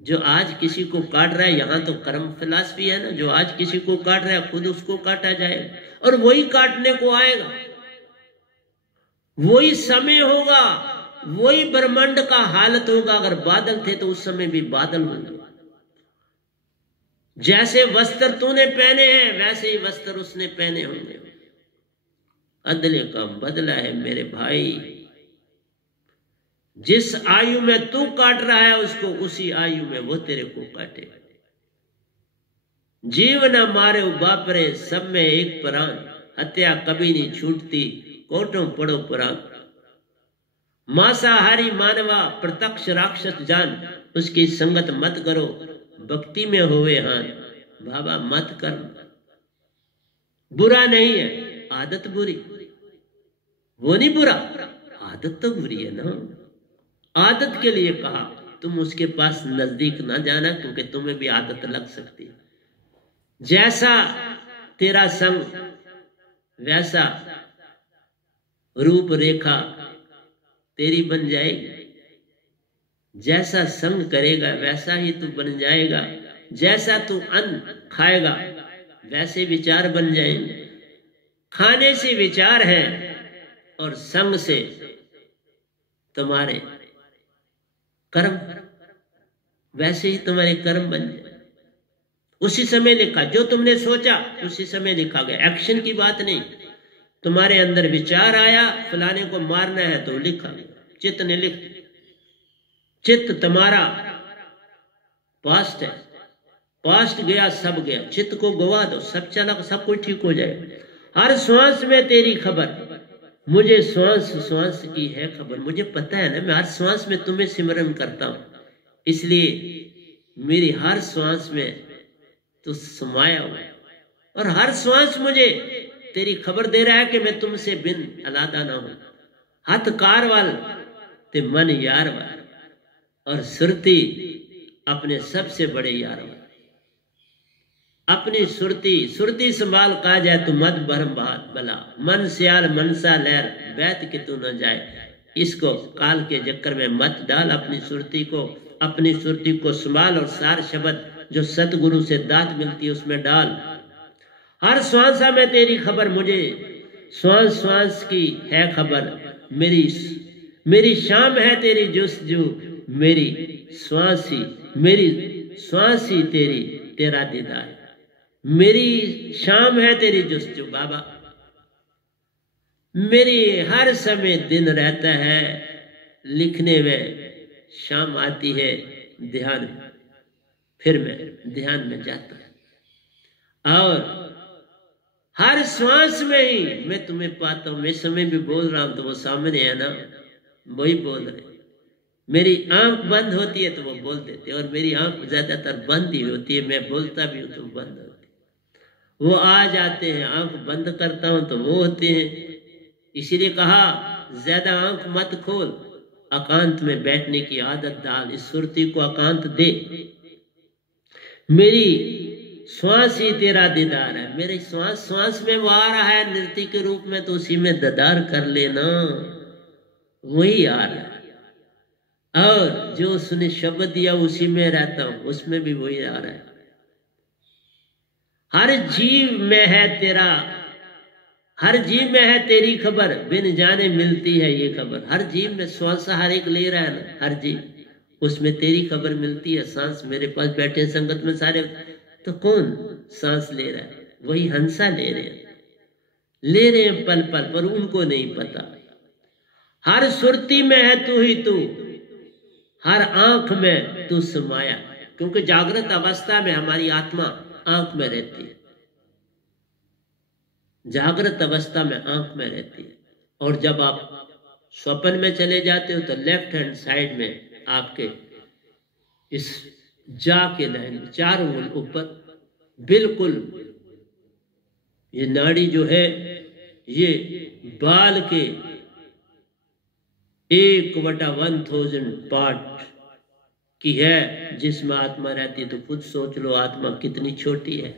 जो आज किसी को काट रहा है, यहां तो कर्म फिलॉसफी है ना, जो आज किसी को काट रहा है खुद उसको काटा जाएगा और वही काटने को आएगा। वही समय होगा, वही ब्रह्मांड का हालत होगा। अगर बादल थे तो उस समय भी बादल होंगे। जैसे वस्त्र तूने पहने हैं, वैसे ही वस्त्र उसने पहने होंगे। अदले का बदला है मेरे भाई। जिस आयु में तू काट रहा है उसको, उसी आयु में वो तेरे को काटे। जीव न मारे बापरे, सब में एक प्राण, हत्या कभी नहीं छूटती, कोटों पड़ो पुराण। मांसाहारी मानवा प्रत्यक्ष राक्षस जान, उसकी संगत मत करो, भक्ति में होवे हान। बाबा मत कर, बुरा नहीं है, आदत बुरी, वो नहीं बुरा, आदत तो बुरी है ना। आदत के लिए कहा, तुम उसके पास नजदीक ना जाना, क्योंकि तुम्हें भी आदत लग सकती है। जैसा तेरा संग वैसा रूप रेखा तेरी बन जाएगी। जैसा संग करेगा वैसा ही तू बन जाएगा। जैसा तू अन्न खाएगा वैसे विचार बन जाएंगे। खाने से विचार है और संग से तुम्हारे कर्म, वैसे ही तुम्हारे कर्म बन जाए। उसी समय लिखा, जो तुमने सोचा उसी समय लिखा गया। एक्शन की बात नहीं। तुम्हारे अंदर विचार आया फलाने को मारना है तो लिखा गया, चित्त ने लिख। चित्त तुम्हारा पास्ट है, पास्ट गया सब गया, चित्त को गवा दो, सब चला, सब कुछ ठीक हो जाएगा। हर श्वास में तेरी खबर, मुझे श्वास श्वास की है खबर। मुझे पता है ना, मैं हर श्वास में तुम्हें सिमरन करता हूं, इसलिए मेरी हर श्वास में तो समाया हुआ है। और हर श्वास मुझे तेरी खबर दे रहा है कि मैं तुमसे बिन अलादा ना हूं। हथ कार वाल ते मन यार वाल, और सुरती अपने सबसे बड़े यार वाल। अपनी सुरती सुरती संभाल कहा जाए तो मत भरम बला, मन सियाल मनसा लहर बैत कि तू न जाए। इसको काल के चक्कर में मत डाल, अपनी सुरती को संभाल और सार शब्द जो सतगुरु से दात मिलती है उसमें डाल। हर श्वासा में तेरी खबर, मुझे श्वास श्वास की है खबर, मेरी शाम है तेरी जुस्तजू, मेरी श्वास ही तेरा दीदार, मेरी शाम है तेरी जुस्तजू। बाबा मेरी हर समय दिन रहता है लिखने में, शाम आती है ध्यान, फिर मैं ध्यान में जाता हूं और हर श्वास में ही मैं तुम्हें पाता हूं। मैं समय भी बोल रहा हूं तो वो सामने है ना, वही बोल रहे। मेरी आंख बंद होती है तो वो बोल देते, और मेरी आंख ज्यादातर बंद ही होती है, मैं बोलता भी हूं तो बंद होती है। वो आ जाते हैं, आंख बंद करता हूं तो वो होते हैं। इसीलिए कहा ज्यादा आंख मत खोल, एकांत में बैठने की आदत डाल, इस सुरती को एकांत दे। मेरी श्वास ही तेरा दीदार है, मेरी श्वास में वो आ रहा है नृत्य के रूप में, तो उसी में दीदार कर लेना, वही आ रहा है। और जो उसने शब्द दिया उसी में रहता हूं, उसमें भी वही आ रहा है। हर जीव में है तेरी खबर, बिन जाने मिलती है ये खबर। हर जीव में श्वास हर एक ले रहा है ना, हर जीव, उसमें तेरी खबर मिलती है। सांस मेरे पास बैठे संगत में सारे, तो कौन सांस ले रहा है? वही हंसा ले रहे हैं पल पल, पर उनको नहीं पता। हर सुरती में है तू ही तू, हर आंख में तू समाया, क्योंकि जागृत अवस्था में हमारी आत्मा आंख में रहती है, जागृत अवस्था में आंख में रहती है। और जब आप स्वप्न में चले जाते हो तो लेफ्ट हैंड साइड में आपके इस जा के लाइन चारों ऊपर बिल्कुल ये नाड़ी जो है ये बाल के 1/1000 पार्ट की है, जिसमें आत्मा रहती है। तो खुद सोच लो आत्मा कितनी छोटी है।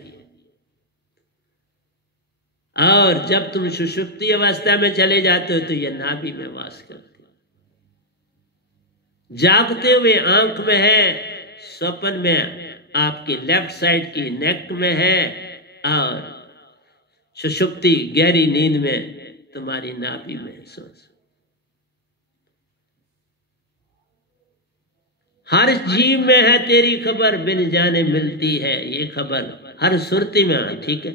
और जब तुम सुषुप्ति अवस्था में चले जाते हो तो यह नाभि में वास करती है। जागते हुए आंख में है, स्वप्न में आपकी लेफ्ट साइड की नेक में है, और सुषुप्ति गहरी नींद में तुम्हारी नाभि में। हर जीव में है तेरी खबर, बिन जाने मिलती है ये खबर। हर सुरती में, ठीक है।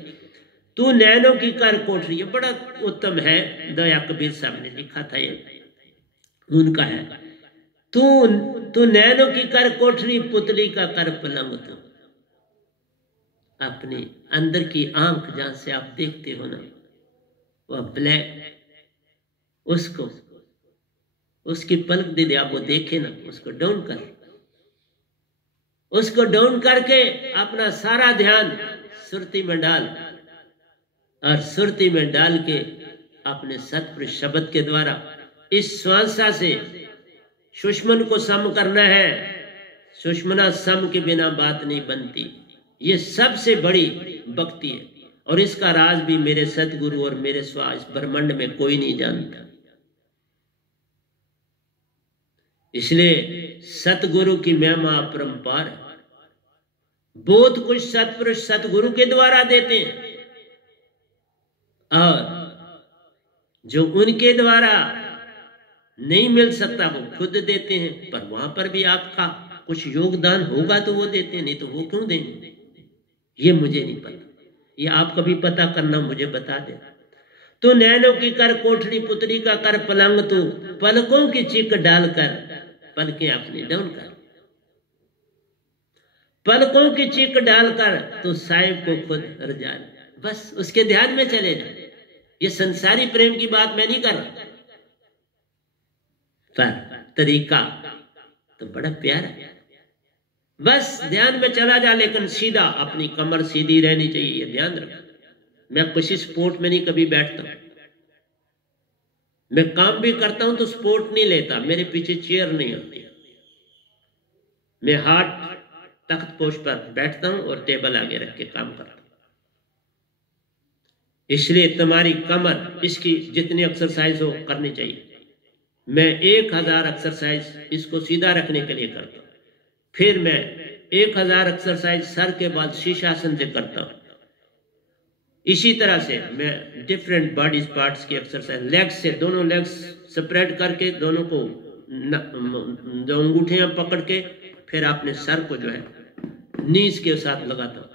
तू नैनों की कर कोठरी, ये बड़ा उत्तम है, दया कबीर साहब ने लिखा था, ये उनका है। तू नैनों की कर कोठरी, पुतली का कर पलंग। तू अपने अंदर की आंख जहां से आप देखते हो ना, वह ब्लैक, उसको उसकी पलक दे आप वो देखे ना, उसको डाउन कर, उसको डाउन करके अपना सारा ध्यान सुरती में डाल, और सुरती में डाल के अपने सतपुरुष शब्द के द्वारा इस श्वासा से सुषमन को सम करना है। सुषमना सम के बिना बात नहीं बनती। ये सबसे बड़ी भक्ति है, और इसका राज भी मेरे सतगुरु और मेरे श्वास ब्रह्मांड में कोई नहीं जानता। इसलिए सतगुरु की महिमा अपरंपार है। बहुत कुछ सतपुरुष सतगुरु के द्वारा देते हैं, और जो उनके द्वारा नहीं मिल सकता वो खुद देते हैं। पर वहां पर भी आपका कुछ योगदान होगा तो वो देते हैं, नहीं तो वो क्यों देंगे? ये मुझे नहीं पता, ये आप कभी पता करना, मुझे बता दे। तो नैनों की कर कोठरी, पुतली का कर पलंग, तो पलकों की चिक डालकर पलकें अपनी डाउन कर, पलकों की चिक डालकर तो साहिब को खुद रजा, बस उसके ध्यान में चले जाए। ये संसारी प्रेम की बात मैं नहीं कर रहा, पर तरीका तो बड़ा प्यारा है। बस ध्यान में चला जा, लेकिन सीधा, अपनी कमर सीधी रहनी चाहिए, ये ध्यान रखो। मैं किसी स्पोर्ट में नहीं कभी बैठता, मैं काम भी करता हूं तो स्पोर्ट नहीं लेता, मेरे पीछे चेयर नहीं होती। मैं हाथ तख्त पोश पर बैठता हूं और टेबल आगे रख के काम करता हूं। इसलिए तुम्हारी कमर, इसकी जितनी एक्सरसाइज हो करनी चाहिए। मैं 1000 एक्सरसाइज इसको सीधा रखने के लिए करता हूं। फिर मैं 1000 एक्सरसाइज सर के बाद शीर्षासन से करता हूं। इसी तरह से मैं डिफरेंट बॉडी पार्ट्स की एक्सरसाइज, लेग्स से, दोनों लेग्स स्प्रेड करके, दोनों को दो अंगूठियां पकड़ के, फिर अपने सर को जो है नीज के साथ लगाता हूं।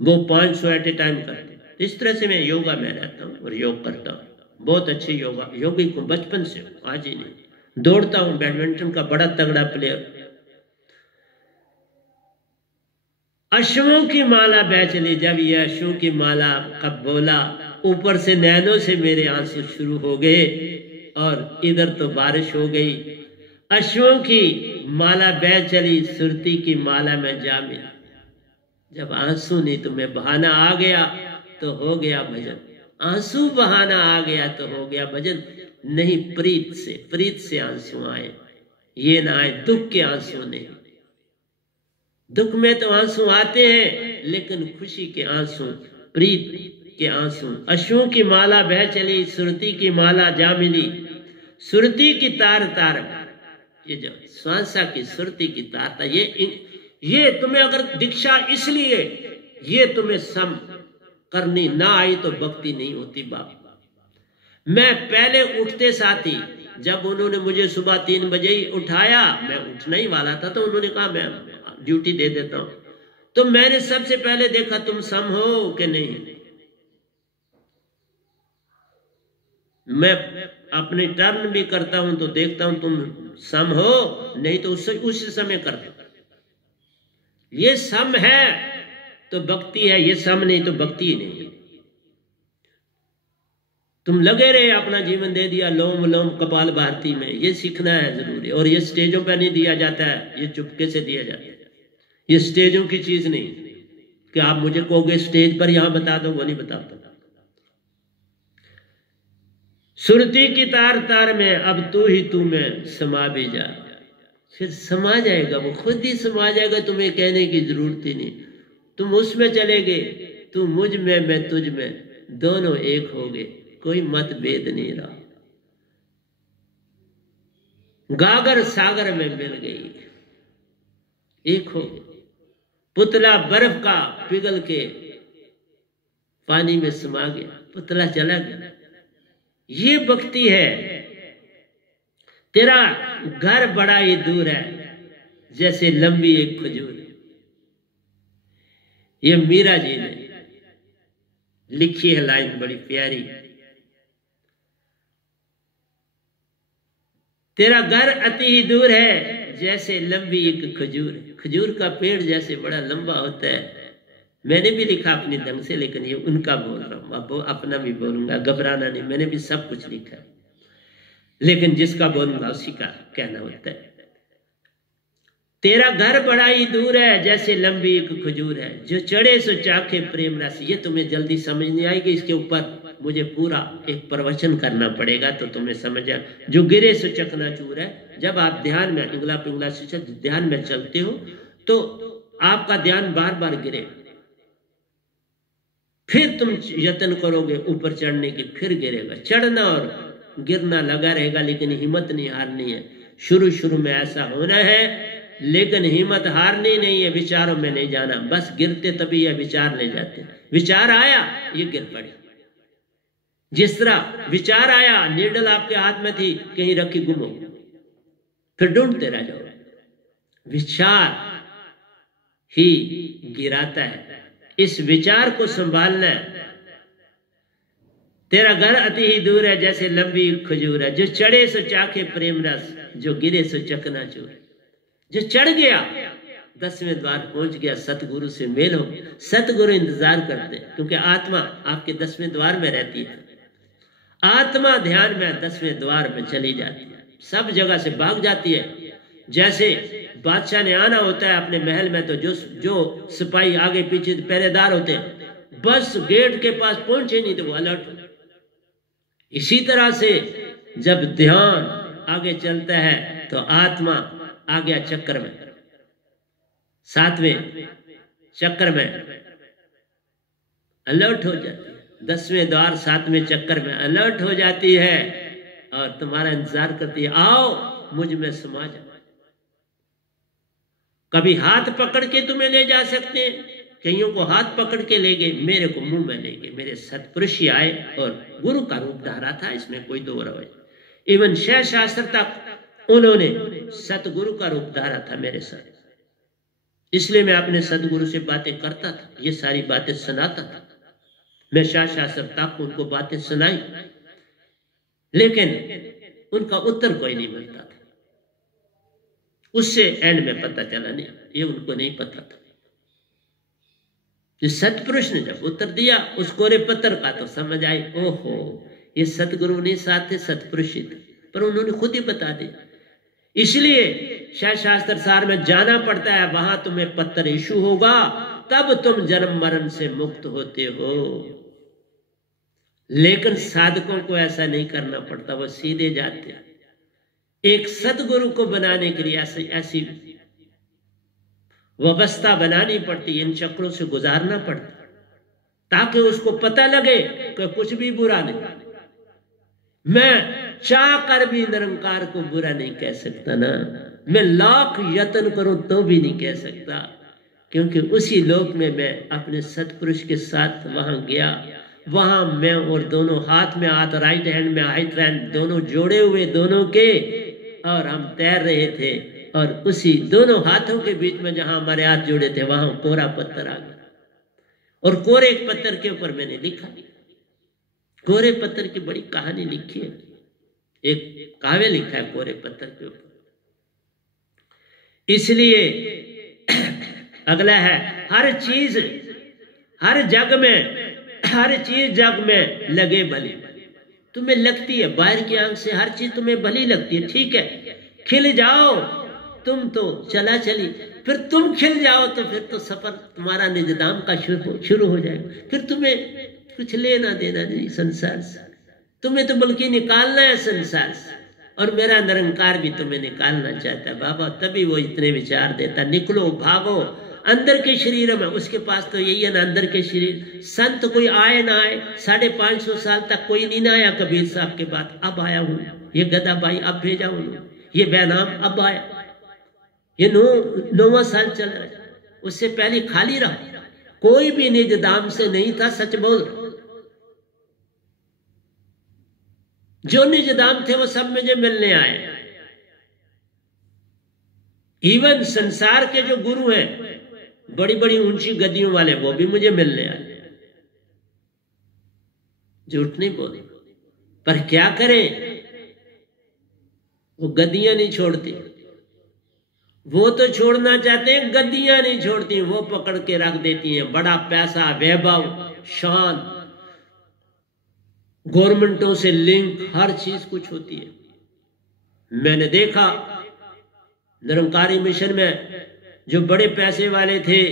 वो 500 एट ए टाइम करते हैं। इस तरह से मैं योगा में रहता हूं और योग करता हूं। बहुत अच्छे योगी को बचपन से, आज ही नहीं। दौड़ता हूं, बैडमिंटन का बड़ा तगड़ा प्लेयर। अश्वों की माला बह चली, जब ये अश्वों की माला कब बोला, ऊपर से नैनों से मेरे आंसू शुरू हो गए और इधर तो बारिश हो गई। अश्वों की माला बह चली, सुरती की माला में जा मिली। जब आंसू नहीं तुम्हें बहाना आ गया तो हो गया भजन। आंसू बहाना आ गया तो हो गया भजन। नहीं, प्रीत से आंसू आए, ये ना आए दुख के आंसू नहीं। दुख में तो आंसू आते हैं, लेकिन खुशी के आंसू, प्रीत के आंसू। अश्वों की माला बह चली, सुरती की माला जा मिली। सुरती की तार तार, ये जो श्वासा की सुरती की तार तार, ये तुम्हें अगर दीक्षा, इसलिए ये तुम्हें सम करनी ना आई तो भक्ति नहीं होती बाप। मैं पहले उठते साथी, जब उन्होंने मुझे सुबह 3 बजे ही उठाया, मैं उठना ही वाला था, तो उन्होंने कहा मैं ड्यूटी दे देता हूं, तो मैंने सबसे पहले देखा तुम सम हो कि नहीं। मैं अपने टर्न भी करता हूं तो देखता हूं तुम सम हो, नहीं तो उसी समय कर दो। ये सम है तो भक्ति है, ये सम नहीं तो भक्ति ही नहीं। तुम लगे रहे, अपना जीवन दे दिया लोम लोम कपाल भारती में। ये सीखना है जरूरी, और ये स्टेजों पे नहीं दिया जाता है, ये चुपके से दिया जाता है। ये स्टेजों की चीज नहीं कि आप मुझे कहोगे स्टेज पर यहां बता दो, वो नहीं बताता। सुरती की तार तार में अब तू ही तू में समा भी जा। फिर समा जाएगा, वो खुद ही समा जाएगा, तुम्हें कहने की जरूरत ही नहीं। तुम उसमें चले गए, तू मुझ में मैं तुझ में, दोनों एक हो गए, कोई मतभेद नहीं रहा। गागर सागर में मिल गई, एक हो गए। पुतला बर्फ का पिघल के पानी में समा गया, पुतला चला गया। ये भक्ति है। तेरा घर बड़ा ही दूर है, जैसे लंबी एक खजूर। ये मीरा जी ने लिखी है लाइन, बड़ी प्यारी। तेरा घर अति ही दूर है, जैसे लंबी एक खजूर। खजूर का पेड़ जैसे बड़ा लंबा होता है। मैंने भी लिखा अपने ढंग से, लेकिन ये उनका बोल रहा हूं, अब अपना भी बोलूंगा, घबराना नहीं। मैंने भी सब कुछ लिखा है, लेकिन जिसका बोलूंगा उसी का कहना होता है। तेरा घर बड़ा ही दूर है, जैसे लंबी एक खजूर है, जो चढ़े सो चाखे प्रेम रस। ये तुम्हें जल्दी समझ नहीं आएगी, इसके ऊपर मुझे पूरा एक प्रवचन करना पड़ेगा तो तुम्हें समझ आ। जो गिरे सो चकनाचूर है। जब आप ध्यान में इंगला पिंगला से ध्यान में चलते हो तो आपका ध्यान बार बार गिरे, फिर तुम यत्न करोगे ऊपर चढ़ने की, फिर गिरेगा। चढ़ना और गिरना लगा रहेगा, लेकिन हिम्मत नहीं हारनी है। शुरू शुरू में ऐसा होना है, लेकिन हिम्मत हारनी नहीं है। विचारों में नहीं जाना, बस गिरते तभी यह विचार ले जाते। विचार आया, ये गिर पड़े। जिस तरह विचार आया, नीडल आपके हाथ में थी, कहीं रखी गुम हो, फिर ढूंढते रह जाओ। विचार ही गिराता है, इस विचार को संभालना है। तेरा घर अति ही दूर है, जैसे लंबी खजूर है, जो चढ़े सो चाखे प्रेम रस, जो गिरे सो चकनाचूर। जो चढ़ गया, 10वें द्वार पहुंच गया, सतगुरु से मेल हो। सतगुरु इंतजार करते, क्योंकि आत्मा आपके 10वें द्वार में रहती है। आत्मा ध्यान में 10वें द्वार में चली जाती है, सब जगह से भाग जाती है। जैसे बादशाह ने आना होता है अपने महल में, तो जो सिपाही आगे पीछे पहरेदार होते हैं, बस गेट के पास पहुंचे नहीं तो वो अलर्ट हो। इसी तरह से जब ध्यान आगे चलता है तो आत्मा आ गया चक्कर में, 7वें चक्कर में अलर्ट हो जाती है, 10वें द्वार 7वें चक्कर में अलर्ट हो जाती है और तुम्हारा इंतजार करती है, आओ मुझ में समा जाओ। कभी हाथ पकड़ के तुम्हें ले जा सकते हैं, कईयों को हाथ पकड़ के ले गए, मेरे को मुंह में ले गए। मेरे सतपुरुष ही आए और गुरु का रूप धारा था, इसमें कोई दो राय। इवन शह शास्त्र तक उन्होंने सतगुरु का रूप धारा था मेरे साथ, इसलिए मैं अपने सतगुरु से बातें करता था, ये सारी बातें सुनाता था। मैं शाह शास्त्र तक उनको बातें सुनाई, लेकिन उनका उत्तर कोई नहीं मिलता था। उससे एंड में पता चला नहीं, ये उनको नहीं पता था। जिस सतपुरुष ने जब उत्तर दिया उस कोरे पत्थर का, तो समझ आई, ओहो ये सतगुरु नहीं साथ थे, सतपुरुष ही थे, पर उन्होंने खुद ही बता दिया। इसलिए शाह शास्त्र सार में जाना पड़ता है, वहां तुम्हें पत्थर इशू होगा, तब तुम जन्म मरण से मुक्त होते हो। लेकिन साधकों को ऐसा नहीं करना पड़ता, वो सीधे जाते हैं। एक सदगुरु को बनाने के लिए ऐसी व्यवस्था बनानी पड़ती, इन चक्रों से गुजारना पड़ता, ताकि उसको पता लगे कि कुछ भी बुरा नहीं। मैं चाह कर भी निरंकार को बुरा नहीं कह सकता ना, मैं लाख यत्न करूं तो भी नहीं कह सकता, क्योंकि उसी लोक में मैं अपने सतपुरुष के साथ वहां गया। वहां मैं और दोनों हाथ में हाथ, राइट हैंड में राइट हैंड, दोनों जोड़े हुए दोनों के, और हम तैर रहे थे। और उसी दोनों हाथों के बीच में जहां हमारे हाथ जुड़े थे वहां कोरा पत्थर आ गया, और कोरे पत्थर के ऊपर मैंने लिखा। कोरे पत्थर की बड़ी कहानी लिखी है, एक काव्य लिखा है कोरे पत्थर के ऊपर। इसलिए अगला है, हर चीज हर जग में, हर चीज जग में लगे भली। तुम्हें लगती है बाहर की आंख से हर चीज तुम्हें भली लगती है, ठीक है, खिल जाओ तुम तो चला चली, फिर तुम खिल जाओ तो फिर तो सफर तुम्हारा निजदाम का शुरू हो जाएगा। फिर तुम्हें कुछ लेना देना नहीं संसार से, तुम्हें तो बल्कि निकालना है संसार से, और मेरा निरंकार भी तुम्हें निकालना चाहता है बाबा, तभी वो इतने विचार देता, निकलो भागो अंदर के शरीर में। उसके पास तो यही है ना, अंदर के शरीर। संत कोई आए ना आए, 550 साल तक कोई नहीं ना आया कबीर साहब के बाद, अब आया हूं। ये गदा भाई अब भेजा हूं, ये बैनाम अब आया, ये 9वां साल चल रहा है। उससे पहले खाली रहा, कोई भी निज दाम से नहीं था, सच बोल। जो निज दाम थे वो सब मुझे मिलने आए। इवन संसार के जो गुरु हैं, बड़ी बड़ी ऊंची गद्दियों वाले, वो भी मुझे मिलने आए। झूठ नहीं बोले, पर क्या करें, वो गद्दियां नहीं छोड़ती। वो तो छोड़ना चाहते हैं, गद्दियां नहीं छोड़ती, वो पकड़ के रख देती हैं। बड़ा पैसा, वैभव, शान, गवर्नमेंटों से लिंक, हर चीज कुछ होती है। मैंने देखा निरंकारी मिशन में जो बड़े पैसे वाले थे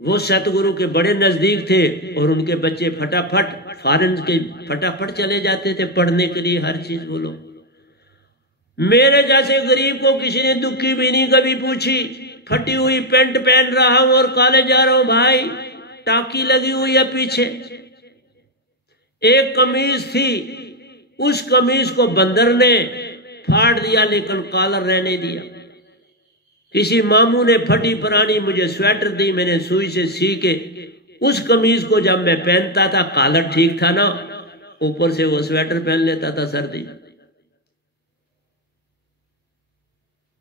वो सतगुरु के बड़े नजदीक थे, और उनके बच्चे फटाफट फॉरेन के फटाफट चले जाते थे पढ़ने के लिए, हर चीज बोलो। मेरे जैसे गरीब को किसी ने दुखी भी नहीं कभी पूछी। फटी हुई पैंट पहन रहा हूं और कॉलेज जा रहा हूं भाई, टाकी लगी हुई है पीछे। एक कमीज थी, उस कमीज को बंदर ने फाड़ दिया, लेकिन कॉलर रहने दिया। किसी मामू ने फटी पुरानी मुझे स्वेटर दी, मैंने सुई से सी के उस कमीज को जब मैं पहनता था, कॉलर ठीक था ना, ऊपर से वो स्वेटर पहन लेता था सर्दी।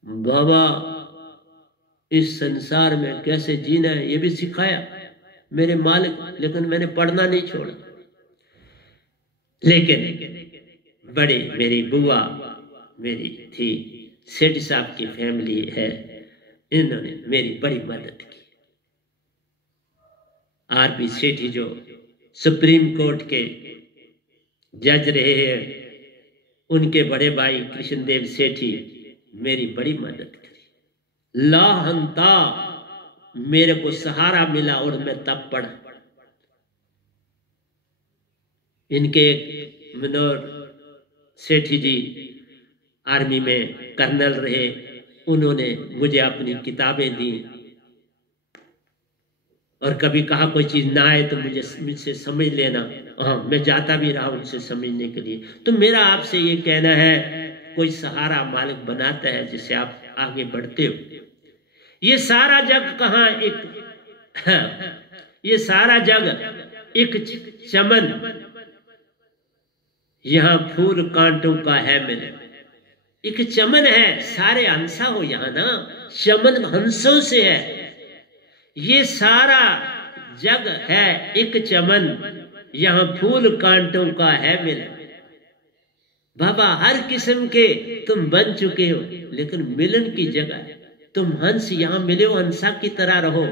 बाबा इस संसार में कैसे जीना है ये भी सिखाया मेरे मालिक, लेकिन मैंने पढ़ना नहीं छोड़ा। लेकिन बड़ी मेरी बुआ मेरी थी, सेठ साहब की फैमिली है, इन्होंने मेरी बड़ी मदद की। आरपी सेठी जो सुप्रीम कोर्ट के जज रहे हैं, उनके बड़े भाई कृष्णदेव सेठी मेरी बड़ी मदद करी। लाहंता मेरे को सहारा मिला, और मैं तब पढ़ा। इनके एक मनोहर सेठी जी आर्मी में कर्नल रहे, उन्होंने मुझे अपनी किताबें दी, और कभी कहा कोई चीज ना आए तो मुझसे समझ लेना। हाँ, मैं जाता भी रहा उनसे समझने के लिए। तो मेरा आपसे ये कहना है, कोई सहारा मालिक बनाता है जिससे आप आगे बढ़ते हो। ये सारा जग कहाँ ये सारा जग एक चमन, यहाँ फूल कांटों का है मेरे। एक चमन है, सारे हंसा हो यहाँ ना, चमन हंसों से है। ये सारा जग है एक चमन, यहाँ फूल कांटों का है मिलन। बाबा हर किस्म के तुम बन चुके हो, लेकिन मिलन की जगह तुम हंस यहाँ मिले हो, हंसा की तरह रहो।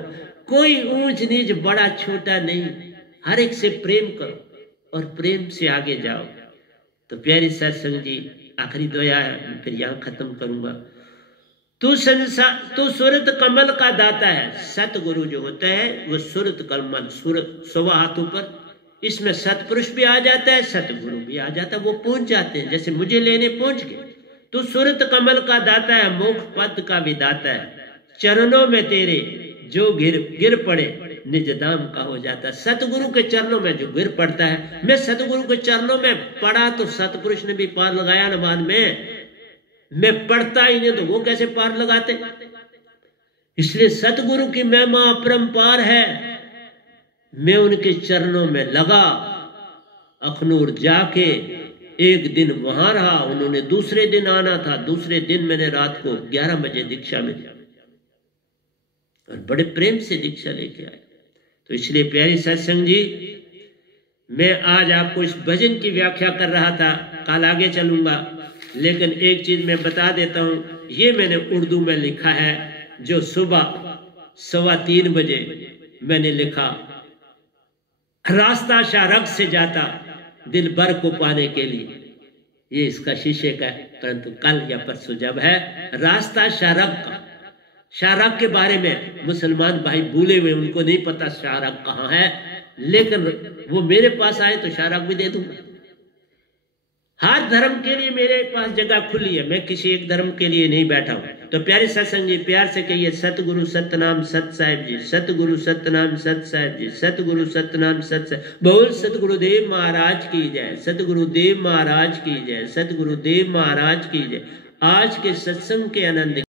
कोई ऊंच नीच बड़ा छोटा नहीं, हर एक से प्रेम करो और प्रेम से आगे जाओ। तो प्यारे सत्संग जी, आखिरी दुआ है, फिर यहाँ खत्म करूंगा। तू सूरत कमल का दाता है। सतगुरु जो होता है वो सूरत कमल, सूरत 100 हाथों पर, इसमें सतपुरुष भी आ जाता है, सतगुरु भी आ जाता है, वो पहुंच जाते हैं, जैसे मुझे लेने पहुंच गए। तू सूरत कमल का दाता है, मोक्ष पद का विदाता है। चरणों में तेरे जो गिर पड़े निज दाम का हो जाता है। सतगुरु के चरणों में जो गिर पड़ता है, मैं सतगुरु के चरणों में पड़ा तो सतपुरुष ने भी पार लगाया न, बाद में मैं पढ़ता ही नहीं तो वो कैसे पार लगाते। इसलिए सतगुरु की महिमा अपरंपार है। मैं उनके चरणों में लगा, अखनूर जाके एक दिन वहां रहा, उन्होंने दूसरे दिन आना था। दूसरे दिन मैंने रात को 11 बजे दीक्षा मिली और बड़े प्रेम से दीक्षा लेके आए। तो इसलिए प्यारे सत्संग जी, मैं आज आपको इस भजन की व्याख्या कर रहा था, कल आगे चलूंगा, लेकिन एक चीज मैं बता देता हूं। ये मैंने उर्दू में लिखा है, जो सुबह 3:15 बजे मैंने लिखा। रास्ता शारक से जाता दिल भर को पाने के लिए, ये इसका शीर्षक है। परंतु कल या परसों जब है रास्ता शारक का, शारक के बारे में मुसलमान भाई भूले हुए, उनको नहीं पता शारक कहाँ है, लेकिन वो मेरे पास आए तो शारक भी दे दूंगा। हर धर्म के लिए मेरे पास जगह खुली है, मैं किसी एक धर्म के लिए नहीं बैठा हूं। तो प्यारे सत्संग जी, प्यार से कहिए सतगुरु सतनाम सत साहिब जी, सतगुरु सतनाम सत साहिब जी, सतगुरु सतनाम सत साहिब। बोल सतगुरुदेव महाराज की जय, सतगुरुदेव महाराज की जय, सतगुरुदेव महाराज की जय। आज के सत्संग के आनंद